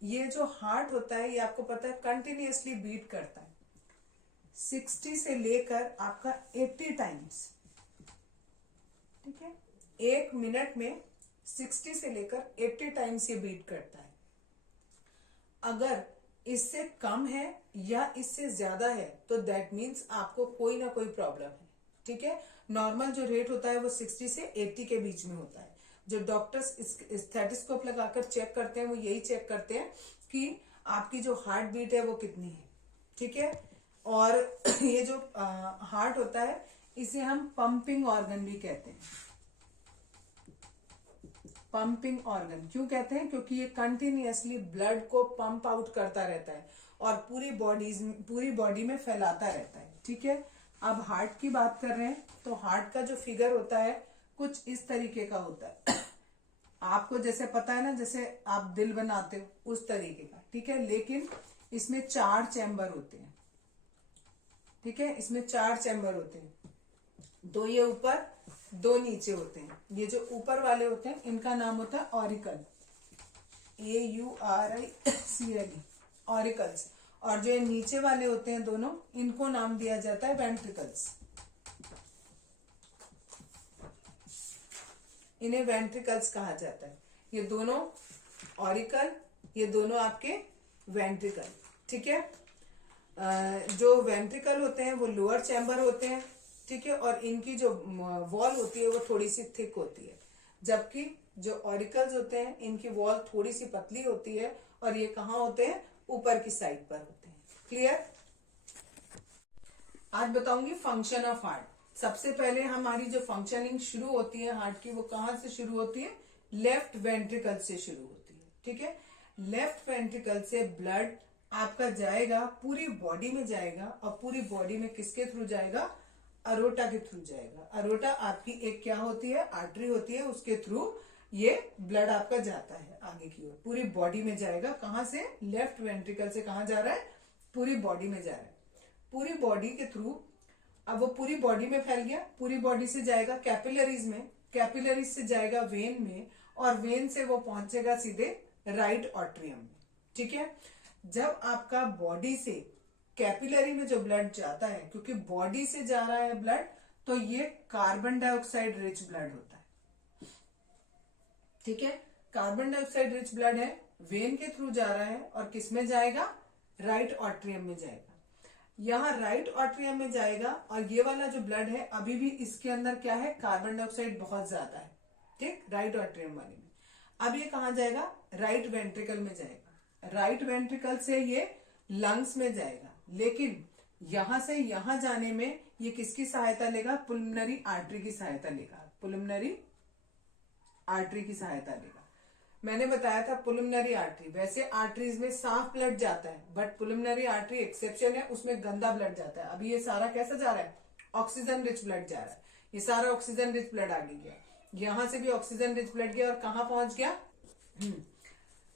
ये जो हार्ट होता है ये आपको पता है कंटिन्यूअसली बीट करता है 60 से लेकर आपका 80 टाइम्स। ठीक है, एक मिनट में 60 से लेकर 80 टाइम्स ये बीट करता है। अगर इससे कम है या इससे ज्यादा है तो दैट मीन्स आपको कोई ना कोई प्रॉब्लम है। ठीक है, नॉर्मल जो रेट होता है वो 60 से 80 के बीच में होता है। जो डॉक्टर्स स्टेथोस्कोप लगाकर चेक करते हैं वो यही चेक करते हैं कि आपकी जो हार्ट बीट है वो कितनी है। ठीक है, और ये जो हार्ट होता है इसे हम पंपिंग ऑर्गन भी कहते हैं। पंपिंग ऑर्गन क्यों कहते हैं? क्योंकि ये कंटिन्यूअसली ब्लड को पंप आउट करता रहता है और पूरी बॉडी में फैलाता रहता है। ठीक है, अब हार्ट की बात कर रहे हैं तो हार्ट का जो फिगर होता है कुछ इस तरीके का होता है। आपको जैसे पता है ना, जैसे आप दिल बनाते हो उस तरीके का। ठीक है, लेकिन इसमें 4 चैम्बर होते हैं। ठीक है, इसमें 4 चैम्बर होते हैं, 2 ये ऊपर 2 नीचे होते हैं। ये जो ऊपर वाले होते हैं इनका नाम होता है ऑरिकल, AURICLE, ऑरिकल्स। और जो ये नीचे वाले होते हैं दोनों, इनको नाम दिया जाता है वेंट्रिकल्स। इन्हें वेंट्रिकल्स कहा जाता है। ये दोनों ऑरिकल, ये दोनों आपके वेंट्रिकल। ठीक है, जो वेंट्रिकल होते हैं वो लोअर चैम्बर होते हैं। ठीक है, और इनकी जो वॉल होती है वो थोड़ी सी थिक होती है, जबकि जो ऑरिकल्स होते हैं इनकी वॉल थोड़ी सी पतली होती है और ये कहाँ होते हैं? ऊपर की साइड पर होते हैं। क्लियर? आज बताऊंगी फंक्शन ऑफ हार्ट। सबसे पहले हमारी जो फंक्शनिंग शुरू होती है हार्ट की वो कहाँ से शुरू होती है? लेफ्ट वेंट्रिकल से शुरू होती है। ठीक है, लेफ्ट वेंट्रिकल से ब्लड आपका जाएगा, पूरी बॉडी में जाएगा, और पूरी बॉडी में किसके थ्रू जाएगा? अरोटा के थ्रू जाएगा। अरोटा आपकी एक क्या होती है? आर्टरी होती है, उसके थ्रू ये ब्लड आपका जाता है आगे की ओर, पूरी बॉडी में जाएगा। कहां से? लेफ्ट वेंट्रिकल से कहां जा रहा है? पूरी बॉडी में जा रहा है, पूरी बॉडी के थ्रू। अब वो पूरी बॉडी में फैल गया, पूरी बॉडी से जाएगा कैपिलरीज में, कैपिलरीज से जाएगा वेन में, और वेन से वो पहुंचेगा सीधे राइट ऑट्रियम में। ठीक है, जब आपका बॉडी से कैपिलरी में जो ब्लड जाता है, क्योंकि बॉडी से जा रहा है ब्लड, तो ये कार्बन डाइऑक्साइड रिच ब्लड होता है। ठीक है, कार्बन डाइऑक्साइड रिच ब्लड है, वेन के थ्रू जा रहा है और किस में जाएगा, राइट ऑट्रियम में जाएगा। यहाँ राइट ऑट्रियम में जाएगा और ये वाला जो ब्लड है अभी भी इसके अंदर क्या है, कार्बन डाइऑक्साइड बहुत ज्यादा है। ठीक, राइट ऑट्रियम वाले में। अब ये कहाँ जाएगा, राइट वेंट्रिकल में जाएगा। राइट वेंट्रिकल से ये लंग्स में जाएगा, लेकिन यहां से यहां जाने में ये किसकी सहायता लेगा, पुल्मोनरी आर्टरी की सहायता लेगा। पुल्मोनरी आर्टरी की सहायता लेगा। मैंने बताया था पुल्मोनरी आर्टरी, वैसे आर्टरीज में साफ ब्लड जाता है, बट पुल्मोनरी आर्टरी एक्सेप्शन है, उसमें गंदा ब्लड जाता है। अभी ये सारा कैसा जा रहा है, ऑक्सीजन रिच ब्लड जा रहा है। ये सारा ऑक्सीजन रिच ब्लड आगे गया, यहां से भी ऑक्सीजन रिच ब्लड गया और कहां पहुंच गया,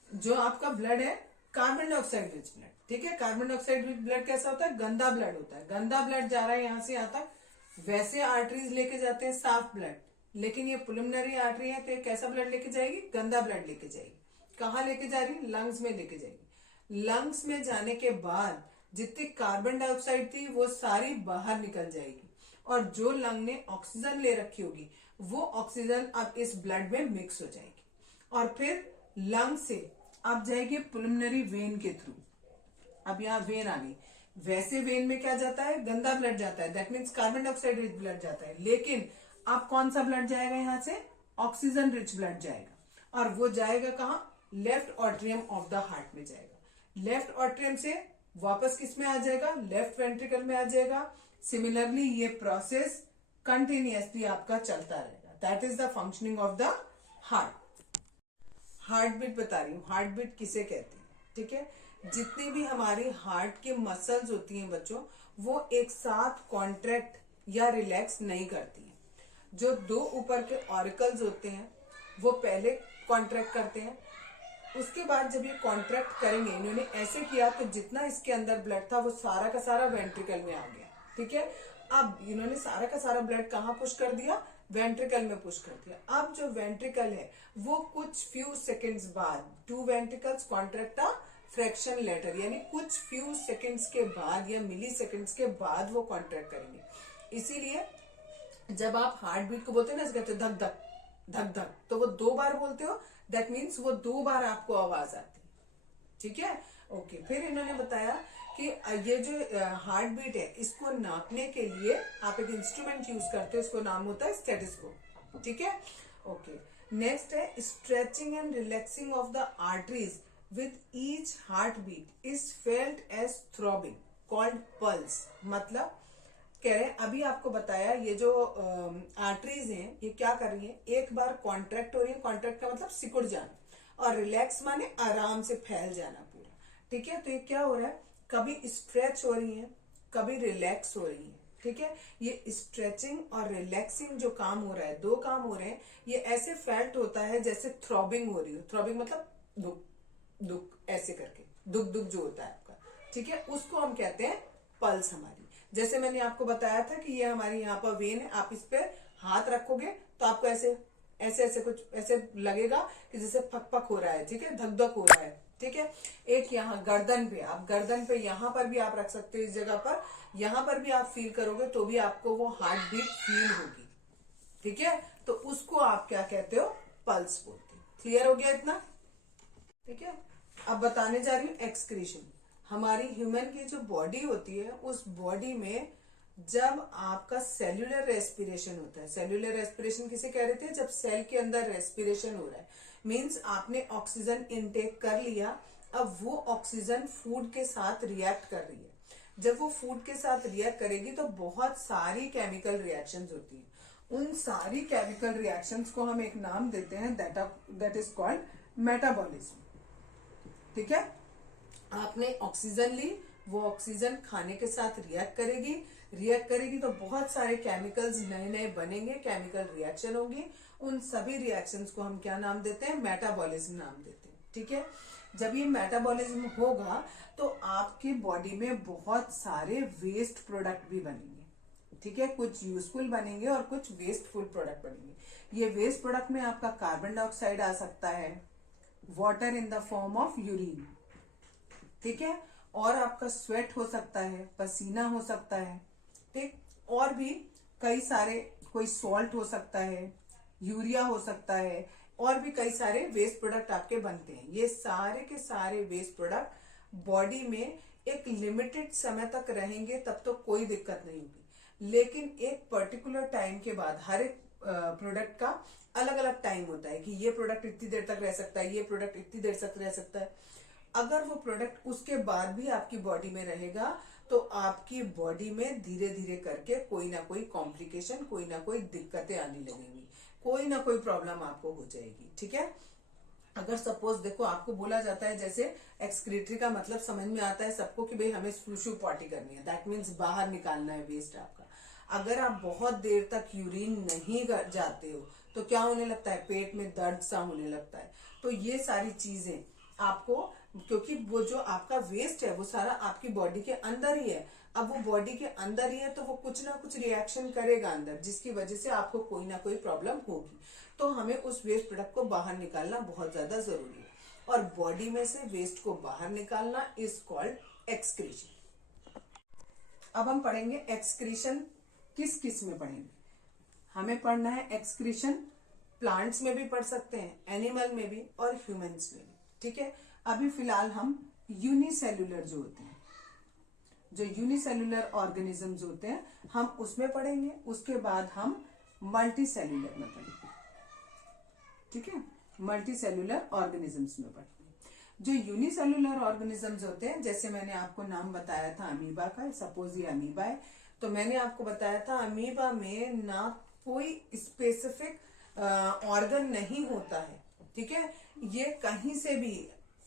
जो आपका ब्लड है कार्बन डाइऑक्साइड रिच ब्लड। ठीक है, कार्बन डाइऑक्साइड रिच ब्लड कैसा होता है, गंदा ब्लड होता है। गंदा ब्लड जा रहा है यहां से यहां तक। वैसे आर्टरीज लेके जाते हैं साफ ब्लड, लेकिन ये पुल्मोनरी आर्टरी है तो ये कैसा ब्लड लेके जाएगी, गंदा ब्लड लेके जाएगी। कहाँ लेके जा रही, लंग्स में लेके जाएगी। लंग्स में जाने के बाद जितनी कार्बन डाइऑक्साइड थी वो सारी बाहर निकल जाएगी, और जो लंग ने ऑक्सीजन ले रखी होगी वो ऑक्सीजन अब इस ब्लड में मिक्स हो जाएगी, और फिर लंग से अब जाएगी पुल्मोनरी वेन के थ्रू। अब यहाँ वेन आ गई, वैसे वेन में क्या जाता है, गंदा ब्लड जाता है, that means carbon dioxide rich blood जाता है। लेकिन अब कौन सा ब्लड जाएगा, यहां से ऑक्सीजन रिच ब्लड जाएगा, और वो जाएगा कहाँ, left atrium of the heart में जाएगा। लेफ्ट ऑट्रियम से वापस किस में आ जाएगा, लेफ्ट वेंट्रिकल में आ जाएगा। सिमिलरली ये प्रोसेस कंटिन्यूअसली आपका चलता रहेगा। That is the functioning of the heart. Heart beat बता रही हूँ, हार्ट बीट किसे कहते हैं। ठीक है, जितनी भी हमारी हार्ट की मसल्स होती हैं बच्चों, वो एक साथ कॉन्ट्रैक्ट या रिलैक्स नहीं करती हैं। जो दो ऊपर के ऑरिकल्स होते हैं वो पहले कॉन्ट्रैक्ट करते हैं, उसके बाद जब ये कॉन्ट्रैक्ट करेंगे, इन्होंने ऐसे किया तो जितना इसके अंदर ब्लड था वो सारा का सारा वेंट्रिकल में आ गया। ठीक है, अब इन्होंने सारा का सारा ब्लड कहाँ पुश कर दिया, वेंट्रिकल में पुश कर दिया। अब जो वेंट्रिकल है वो कुछ फ्यू सेकेंड्स बाद, two ventricles contract a fraction later, यानी कुछ फ्यू सेकेंड्स के बाद या मिली सेकेंड्स के बाद वो कॉन्ट्रैक्ट करेंगे। इसीलिए जब आप हार्ट बीट को बोलते हैं ना, कहते हो धक धक धक धक, तो वो 2 बार बोलते हो, दैट मीन्स वो 2 बार आपको आवाज आती है। ठीक है, ओके। फिर इन्होंने बताया कि ये जो हार्ट बीट है इसको नापने के लिए आप एक इंस्ट्रूमेंट यूज करते हो, उसको नाम होता है स्टेथोस्कोप। ठीक है, okay. Next is stretching and relaxing of the arteries with each heart beat is felt as throbbing called pulse. मतलब कह रहे हैं, अभी आपको बताया ये जो आर्टरीज हैं ये क्या कर रही हैं, एक बार कॉन्ट्रैक्ट हो रही है। कॉन्ट्रैक्ट का मतलब सिकुड़ जाना, और रिलैक्स माने आराम से फैल जाना पूरा। ठीक है, तो ये क्या हो रहा है, कभी स्ट्रेच हो रही है, कभी रिलैक्स हो रही है। ठीक है, ये स्ट्रेचिंग और रिलैक्सिंग जो काम हो रहा है, 2 काम हो रहे हैं, ये ऐसे फेल्ट होता है जैसे थ्रॉबिंग हो रही हो। थ्रॉबिंग मतलब दुख दुख ऐसे करके, दुख दुख जो होता है आपका। ठीक है, उसको हम कहते हैं पल्स हमारी। जैसे मैंने आपको बताया था कि ये हमारी यहाँ पर वेन है, आप इस पे हाथ रखोगे तो आपको ऐसे ऐसे ऐसे कुछ ऐसे लगेगा कि जैसे फक फक हो रहा है। ठीक है, धक धक हो रहा है। ठीक है, एक यहाँ गर्दन पे, आप गर्दन पे यहाँ पर भी आप रख सकते हो, इस जगह पर, यहाँ पर भी आप फील करोगे तो भी आपको वो हार्ट बीट फील होगी। ठीक है, तो उसको आप क्या कहते हो, पल्स बोलते हो। क्लियर हो गया इतना। ठीक है, अब बताने जा रही हूँ एक्सक्रीशन। हमारी ह्यूमन की जो बॉडी होती है, उस बॉडी में जब आपका सेल्यूलर रेस्पिरेशन होता है, सेल्यूलर रेस्पिरेशन किसे कह रहे थे, जब सेल के अंदर रेस्पिरेशन हो रहा है, मीन्स आपने ऑक्सीजन इनटेक कर लिया, अब वो ऑक्सीजन फूड के साथ रिएक्ट कर रही है। जब वो फूड के साथ रिएक्ट करेगी तो बहुत सारी केमिकल रिएक्शंस होती हैं। उन सारी केमिकल रिएक्शंस को हम एक नाम देते हैं, दैट इज कॉल्ड मेटाबॉलिज्म। ठीक है, आपने ऑक्सीजन ली, वो ऑक्सीजन खाने के साथ रिएक्ट करेगी तो बहुत सारे केमिकल्स नए नए बनेंगे, केमिकल रिएक्शन होगी। उन सभी रिएक्शंस को हम क्या नाम देते हैं, मेटाबॉलिज्म नाम देते हैं। ठीक है, जब ये मेटाबॉलिज्म होगा तो आपकी बॉडी में बहुत सारे वेस्ट प्रोडक्ट भी बनेंगे। ठीक है, कुछ यूजफुल बनेंगे और कुछ वेस्टफुल प्रोडक्ट बनेंगे। ये वेस्ट प्रोडक्ट में आपका कार्बन डाइऑक्साइड आ सकता है, water in the form of urine. ठीक है। और आपका स्वेट हो सकता है, पसीना हो सकता है, ठीक, और भी कई सारे, कोई सॉल्ट हो सकता है, यूरिया हो सकता है, और भी कई सारे वेस्ट प्रोडक्ट आपके बनते हैं। ये सारे के सारे वेस्ट प्रोडक्ट बॉडी में एक लिमिटेड समय तक रहेंगे, तब तो कोई दिक्कत नहीं होगी। लेकिन एक पर्टिकुलर टाइम के बाद हर एक प्रोडक्ट का अलग अलग टाइम होता है कि ये प्रोडक्ट इतनी देर तक रह सकता है, ये प्रोडक्ट इतनी देर तक रह सकता है। अगर वो प्रोडक्ट उसके बाद भी आपकी बॉडी में रहेगा तो आपकी बॉडी में धीरे धीरे करके कोई ना कोई कॉम्प्लिकेशन, कोई ना कोई दिक्कतें आने लगेंगी, कोई ना कोई प्रॉब्लम आपको हो जाएगी। ठीक है। अगर सपोज देखो, आपको बोला जाता है, जैसे एक्सक्रीटरी का मतलब समझ में आता है सबको कि भाई हमें फ्लूशू पॉटी करनी है, दैट मीन्स बाहर निकालना है वेस्ट आपका। अगर आप बहुत देर तक यूरिन नहीं जाते हो तो क्या होने लगता है, पेट में दर्द सा होने लगता है। तो ये सारी चीजें आपको, क्योंकि वो जो आपका वेस्ट है वो सारा आपकी बॉडी के अंदर ही है। अब वो बॉडी के अंदर ही है तो वो कुछ ना कुछ रिएक्शन करेगा अंदर, जिसकी वजह से आपको कोई ना कोई प्रॉब्लम होगी। तो हमें उस वेस्ट प्रोडक्ट को बाहर निकालना बहुत ज्यादा जरूरी है, और बॉडी में से वेस्ट को बाहर निकालना इज कॉल्ड एक्सक्रीशन। अब हम पढ़ेंगे एक्सक्रीशन किस किस में पढ़ेंगे। हमें पढ़ना है एक्सक्रीशन, प्लांट्स में भी पढ़ सकते हैं, एनिमल में भी और ह्यूमंस में भी। ठीक है। अभी फिलहाल हम यूनिसेल्युलर जो होते हैं, जो यूनिसेल्युलर ऑर्गेनिजम्स होते हैं, हम उसमें पढ़ेंगे। उसके बाद हम मल्टी सेल्युलर में पढ़ेंगे। ठीक है, मल्टी सेल्युलर ऑर्गेनिजम्स में पढ़ेंगे। जो यूनिसेल्युलर ऑर्गेनिजम्स होते हैं, जैसे मैंने आपको नाम बताया था अमीबा का, सपोज ये अमीबा है, तो मैंने आपको बताया था अमीबा में ना कोई स्पेसिफिक ऑर्गन नहीं होता है। ठीक है। ये कहीं से भी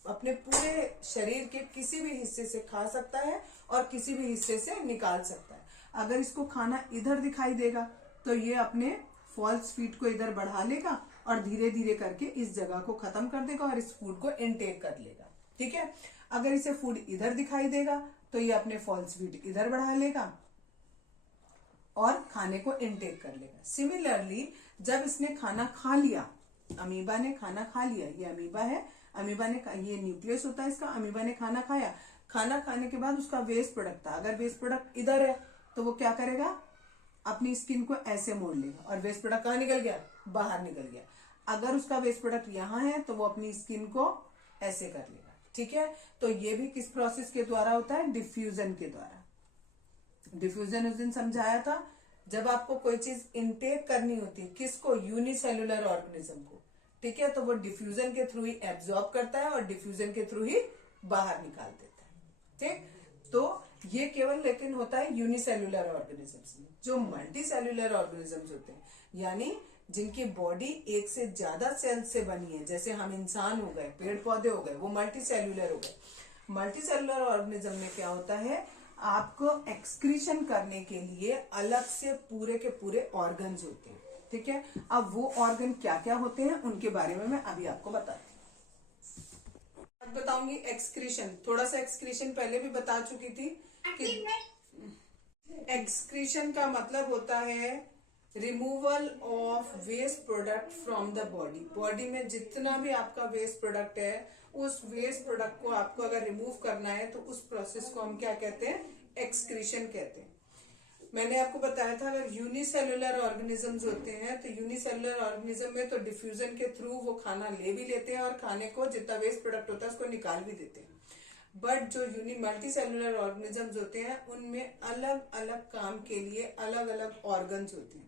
अपने पूरे शरीर के किसी भी हिस्से से खा सकता है और किसी भी हिस्से से निकाल सकता है। अगर इसको खाना इधर दिखाई देगा तो ये अपने फॉल्स फीट को इधर बढ़ा लेगा और धीरे धीरे करके इस जगह को खत्म कर देगा और इस फूड को इनटेक कर लेगा। ठीक है। अगर इसे फूड इधर दिखाई देगा तो ये अपने फॉल्स फीट इधर बढ़ा लेगा और खाने को इनटेक कर लेगा। सिमिलरली जब इसने खाना खा लिया, अमीबा ने खाना खा लिया, ये अमीबा है, अमीबा ने, ये न्यूक्लियस होता है इसका, अमीबा ने खाना खाया, खाना खाने के बाद उसका वेस्ट प्रोडक्ट था, अगर वेस्ट प्रोडक्ट इधर है तो वो क्या करेगा, अपनी स्किन को ऐसे मोड़ लेगा और वेस्ट प्रोडक्ट कहाँ निकल गया, बाहर निकल गया। अगर उसका वेस्ट प्रोडक्ट यहाँ है तो वो अपनी स्किन को ऐसे कर लेगा। ठीक है। तो ये भी किस प्रोसेस के द्वारा होता है, डिफ्यूजन के द्वारा। डिफ्यूजन उस दिन समझाया था, जब आपको कोई चीज इनटेक करनी होती है, किसको, यूनिसेल्युलर ऑर्गेनिज्म को। ठीक है। तो वो डिफ्यूजन के थ्रू ही एब्जॉर्ब करता है और डिफ्यूजन के थ्रू ही बाहर निकाल देता है। ठीक। तो ये केवल लेकिन होता है यूनिसेल्युलर ऑर्गेनिजम्स में। जो मल्टी सेल्युलर ऑर्गेनिजम्स होते हैं, यानी जिनकी बॉडी एक से ज्यादा सेल से बनी है, जैसे हम इंसान हो गए, पेड़ पौधे हो गए, वो मल्टी सेल्युलर हो गए। मल्टी सेल्युलर ऑर्गेनिज्म में क्या होता है, आपको एक्सक्रीशन करने के लिए अलग से पूरे के पूरे ऑर्गन्स होते हैं। ठीक है। अब वो ऑर्गन क्या क्या होते हैं उनके बारे में मैं अभी आपको बताती हूँ। अब बताऊंगी एक्सक्रीशन। थोड़ा सा एक्सक्रीशन पहले भी बता चुकी थी कि एक्सक्रीशन का मतलब होता है removal of waste product from the body. Body में जितना भी आपका वेस्ट प्रोडक्ट है, उस वेस्ट प्रोडक्ट को आपको अगर रिमूव करना है तो उस प्रोसेस को हम क्या कहते हैं, एक्सक्रीशन कहते हैं। मैंने आपको बताया था अगर यूनिसेल्युलर ऑर्गेनिजम्स होते हैं तो यूनिसेल्युलर ऑर्गेनिज्म में तो डिफ्यूजन के थ्रू वो खाना ले भी लेते हैं और खाने को जितना वेस्ट प्रोडक्ट होता है उसको निकाल भी देते हैं। बट जो मल्टी सेल्युलर ऑर्गेनिजम्स होते हैं उनमें अलग अलग काम के लिए अलग अलग ऑर्गन्स होते हैं।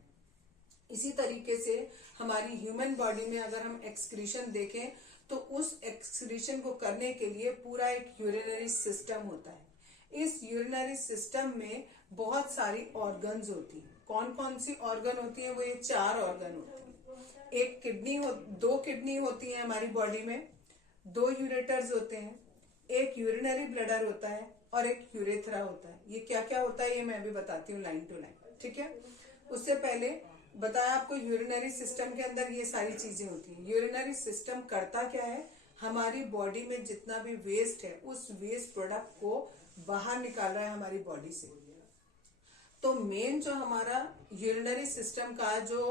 इसी तरीके से हमारी ह्यूमन बॉडी में अगर हम एक्सक्रीशन देखें तो उस एक्सक्रीशन को करने के लिए पूरा एक यूरिनरी सिस्टम होता है। इस यूरिनरी सिस्टम में बहुत सारी ऑर्गन्स होती हैं। कौन कौन सी ऑर्गन होती हैं, वो ये 4 ऑर्गन होती हैं। एक किडनी दो किडनी होती है हमारी बॉडी में, 2 यूरेटर्स होते हैं, एक यूरिनरी ब्लडर होता है और एक यूरेथ्रा होता है। ये क्या क्या होता है ये मैं अभी बताती हूँ लाइन टू लाइन। ठीक है। उससे पहले बताया आपको यूरिनरी सिस्टम के अंदर ये सारी चीजें होती हैं। यूरिनरी सिस्टम करता क्या है, हमारी बॉडी में जितना भी वेस्ट है उस वेस्ट प्रोडक्ट को बाहर निकाल रहा है हमारी बॉडी से। तो मेन जो हमारा यूरिनरी सिस्टम का जो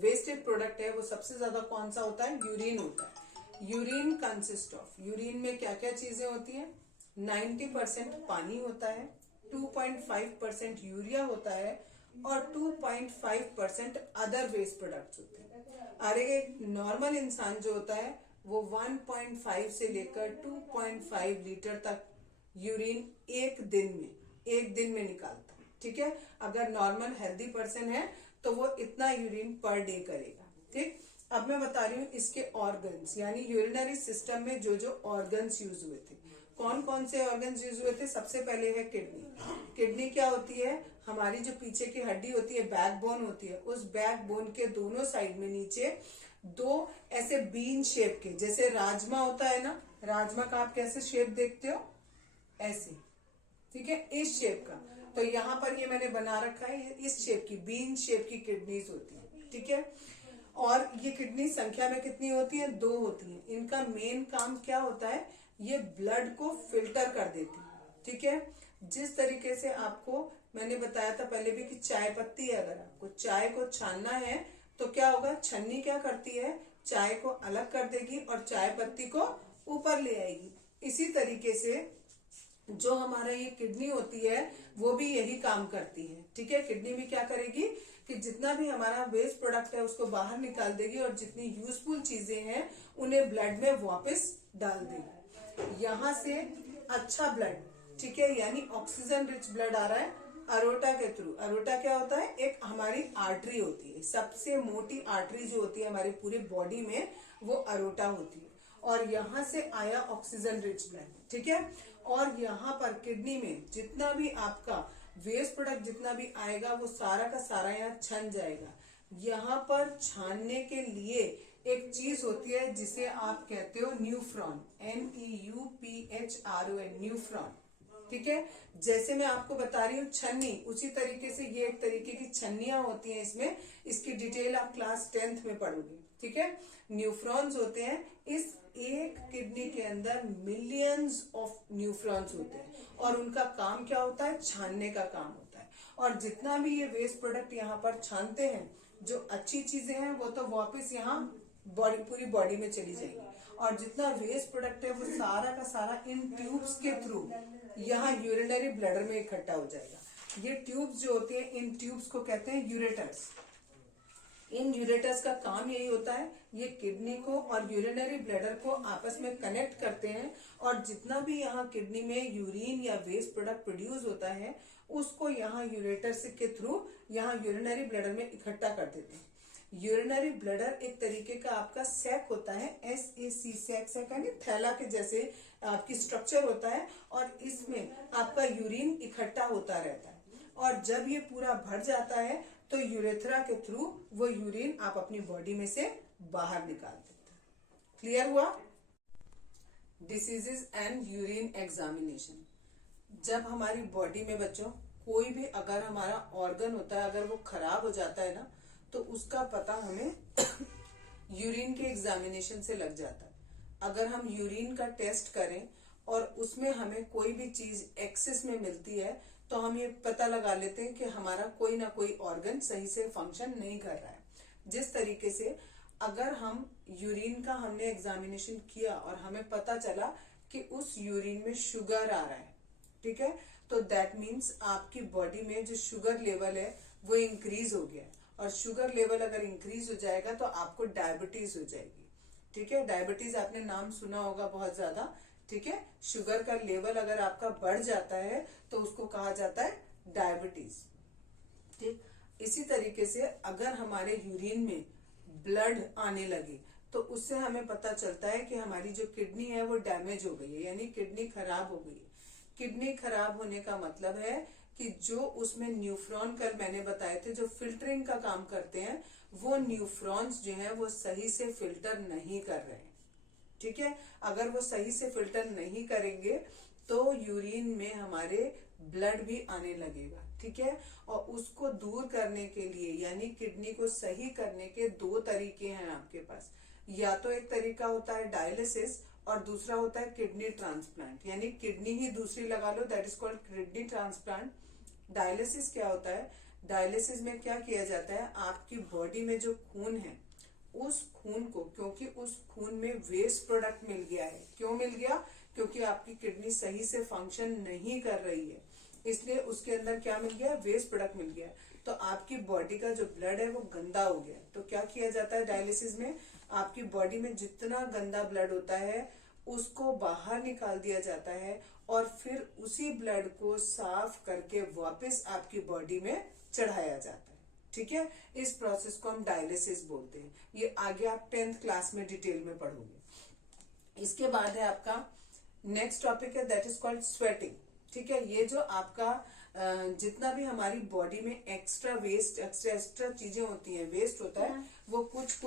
वेस्टेड प्रोडक्ट है वो सबसे ज्यादा कौन सा होता है, यूरिन होता है। यूरिन कंसिस्ट ऑफ, यूरिन में क्या क्या चीजें होती हैं, 90% पानी होता है, 2.5% यूरिया होता है और 2.5% अदर वेस्ट प्रोडक्ट्स होते हैं। और एक नॉर्मल इंसान जो होता है वो 1.5 से लेकर 2.5 लीटर तक यूरिन एक दिन में निकालता है। ठीक है, अगर नॉर्मल हेल्दी पर्सन है तो वो इतना यूरिन पर डे करेगा। ठीक, अब मैं बता रही हूँ इसके ऑर्गन्स, यानी यूरिनरी सिस्टम में जो जो ऑर्गन्स यूज हुए थे। कौन कौन से ऑर्गन्स यूज हुए थे? सबसे पहले है किडनी। किडनी क्या होती है? हमारी जो पीछे की हड्डी होती है, बैकबोन होती है, उस बैकबोन के दोनों साइड में नीचे दो ऐसे बीन शेप के, जैसे राजमा होता है ना, राजमा का आप कैसे शेप देखते हो? ऐसे, ठीक है, इस शेप का। तो यहाँ पर ये मैंने बना रखा है, इस शेप की बीन शेप की किडनीज होती है। ठीक है, और ये किडनी संख्या में कितनी होती है? 2 होती है। इनका मेन काम क्या होता है? ये ब्लड को फिल्टर कर देती है। ठीक है, जिस तरीके से आपको मैंने बताया था पहले भी कि चाय पत्ती है, अगर आपको चाय को छानना है तो क्या होगा? छन्नी क्या करती है? चाय को अलग कर देगी और चाय पत्ती को ऊपर ले आएगी। इसी तरीके से जो हमारा ये किडनी होती है वो भी यही काम करती है। ठीक है, किडनी भी क्या करेगी कि जितना भी हमारा वेस्ट प्रोडक्ट है उसको बाहर निकाल देगी और जितनी यूजफुल चीजें हैं उन्हें ब्लड में वापस डाल देगी। यहाँ से अच्छा ब्लड, ठीक है, यानी ऑक्सीजन रिच ब्लड आ रहा है अरोटा के थ्रू। अरोटा क्या होता है? एक हमारी आर्टरी होती है, सबसे मोटी आर्टरी जो होती है हमारे पूरे बॉडी में, वो अरोटा होती है। और यहाँ से आया ऑक्सीजन रिच ब्लड। ठीक है, और यहाँ पर किडनी में जितना भी आपका वेस्ट प्रोडक्ट जितना भी आएगा वो सारा का सारा यहाँ छन जाएगा। यहाँ पर छानने के लिए एक चीज होती है जिसे आप कहते हो न्यूफ्रॉन, NEUPHRON, न्यूफ्रॉन। ठीक है, जैसे मैं आपको बता रही हूँ छन्नी, उसी तरीके से ये एक तरीके की छन्नियां होती हैं इसमें। इसकी डिटेल आप क्लास 10th में पढ़ोगे। ठीक है, न्यूफ्रॉन्स होते हैं। इस एक किडनी के अंदर मिलियंस ऑफ न्यूफ्रॉन्स होते हैं और उनका काम क्या होता है? छानने का काम होता है। और जितना भी ये वेस्ट प्रोडक्ट यहाँ पर छानते हैं, जो अच्छी चीजें हैं वो तो वापस यहाँ पूरी बॉडी में चली जाएगी, और जितना वेस्ट प्रोडक्ट है वो सारा का सारा इन ट्यूब्स के थ्रू यहाँ यूरिनरी ब्लैडर में इकट्ठा हो जाएगा। ये ट्यूब्स जो होती है, इन ट्यूब्स को कहते हैं यूरेटर्स। इन यूरेटर्स का काम यही होता है, ये किडनी को और यूरिनरी ब्लैडर को आपस में कनेक्ट करते हैं और जितना भी यहाँ किडनी में यूरिन या वेस्ट प्रोडक्ट प्रोड्यूस होता है उसको यहाँ यूरेटर्स के थ्रू यहाँ यूरिनरी ब्लैडर में इकट्ठा कर देते हैं। यूरिनरी ब्लैडर एक तरीके का आपका सैक होता है, SAC, सैक यानी थैला के जैसे आपकी स्ट्रक्चर होता है, और इसमें आपका यूरिन इकट्ठा होता रहता है। और जब ये पूरा भर जाता है तो यूरेथ्रा के थ्रू वो यूरिन आप अपनी बॉडी में से बाहर निकाल देते हैं। क्लियर हुआ? Diseases and urine examination. जब हमारी बॉडी में बच्चों कोई भी अगर हमारा ऑर्गन होता है, अगर वो खराब हो जाता है ना, तो उसका पता हमें यूरिन के एग्जामिनेशन से लग जाता है। अगर हम यूरिन का टेस्ट करें और उसमें हमें कोई भी चीज एक्सेस में मिलती है तो हम ये पता लगा लेते हैं कि हमारा कोई ना कोई ऑर्गन सही से फंक्शन नहीं कर रहा है। जिस तरीके से अगर हम यूरिन का हमने एग्जामिनेशन किया और हमें पता चला कि उस यूरिन में शुगर आ रहा है, ठीक है, तो दैट मीन्स आपकी बॉडी में जो शुगर लेवल है वो इंक्रीज हो गया। और शुगर लेवल अगर इंक्रीज हो जाएगा तो आपको डायबिटीज हो जाएगी। ठीक है, डायबिटीज आपने नाम सुना होगा बहुत ज्यादा। ठीक है, शुगर का लेवल अगर आपका बढ़ जाता है तो उसको कहा जाता है डायबिटीज। ठीक, इसी तरीके से अगर हमारे यूरिन में ब्लड आने लगे तो उससे हमें पता चलता है कि हमारी जो किडनी है वो डैमेज हो गई है, यानी किडनी खराब हो गई है। किडनी खराब होने का मतलब है कि जो उसमें न्यूफ्रॉन कल मैंने बताए थे जो फिल्टरिंग का काम करते हैं, वो न्यूफ्रॉन्स जो हैं वो सही से फिल्टर नहीं कर रहे हैं। ठीक है, अगर वो सही से फिल्टर नहीं करेंगे तो यूरिन में हमारे ब्लड भी आने लगेगा। ठीक है, और उसको दूर करने के लिए यानी किडनी को सही करने के 2 तरीके हैं आपके पास। या तो एक तरीका होता है डायलिसिस और दूसरा होता है किडनी ट्रांसप्लांट, यानी किडनी ही दूसरी लगा लो, that is called kidney transplant. Dialysis क्या होता है? डायलिसिस में क्या किया जाता है, आपकी बॉडी में जो खून है उस खून को, क्योंकि उस खून में वेस्ट प्रोडक्ट मिल गया है, क्यों मिल गया? क्योंकि आपकी किडनी सही से फंक्शन नहीं कर रही है, इसलिए उसके अंदर क्या मिल गया, वेस्ट प्रोडक्ट मिल गया। तो आपकी बॉडी का जो ब्लड है वो गंदा हो गया। तो क्या किया जाता है डायलिसिस में, आपकी बॉडी में जितना गंदा ब्लड होता है उसको बाहर निकाल दिया जाता है और फिर उसी ब्लड को साफ करके वापस आपकी बॉडी में चढ़ाया जाता है। ठीक है, इस प्रोसेस को हम डायलिसिस बोलते हैं। ये आगे आप 10th क्लास में डिटेल में पढ़ोगे। इसके बाद है आपका नेक्स्ट टॉपिक है, दैट इज कॉल्ड स्वेटिंग। ठीक है, ये जो आपका जितना भी हमारी बॉडी में एक्स्ट्रा वेस्ट, एक्स्ट्रा चीजें होती हैं, वेस्ट होता है, वो कुछ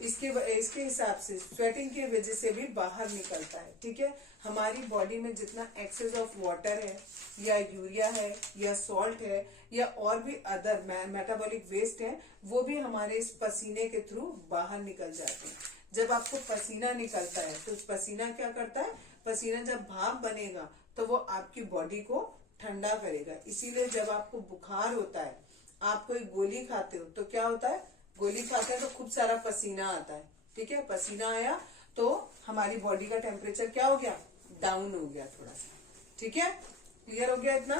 इसके हिसाब से स्वेटिंग की वजह से भी बाहर निकलता है। ठीक है, हमारी बॉडी में जितना एक्सेस ऑफ वाटर है या यूरिया है या सॉल्ट है या और भी अदर मेटाबॉलिक वेस्ट है, वो भी हमारे इस पसीने के थ्रू बाहर निकल जाते हैं। जब आपको पसीना निकलता है तो पसीना क्या करता है, पसीना जब भाप बनेगा तो वो आपकी बॉडी को ठंडा करेगा। इसीलिए जब आपको बुखार होता है, आप कोई गोली खाते हो तो क्या होता है, गोली खाते हैं तो खूब सारा पसीना आता है। ठीक है, पसीना आया तो हमारी बॉडी का टेम्परेचर क्या हो गया, डाउन हो गया थोड़ा सा। ठीक है, क्लियर हो गया इतना।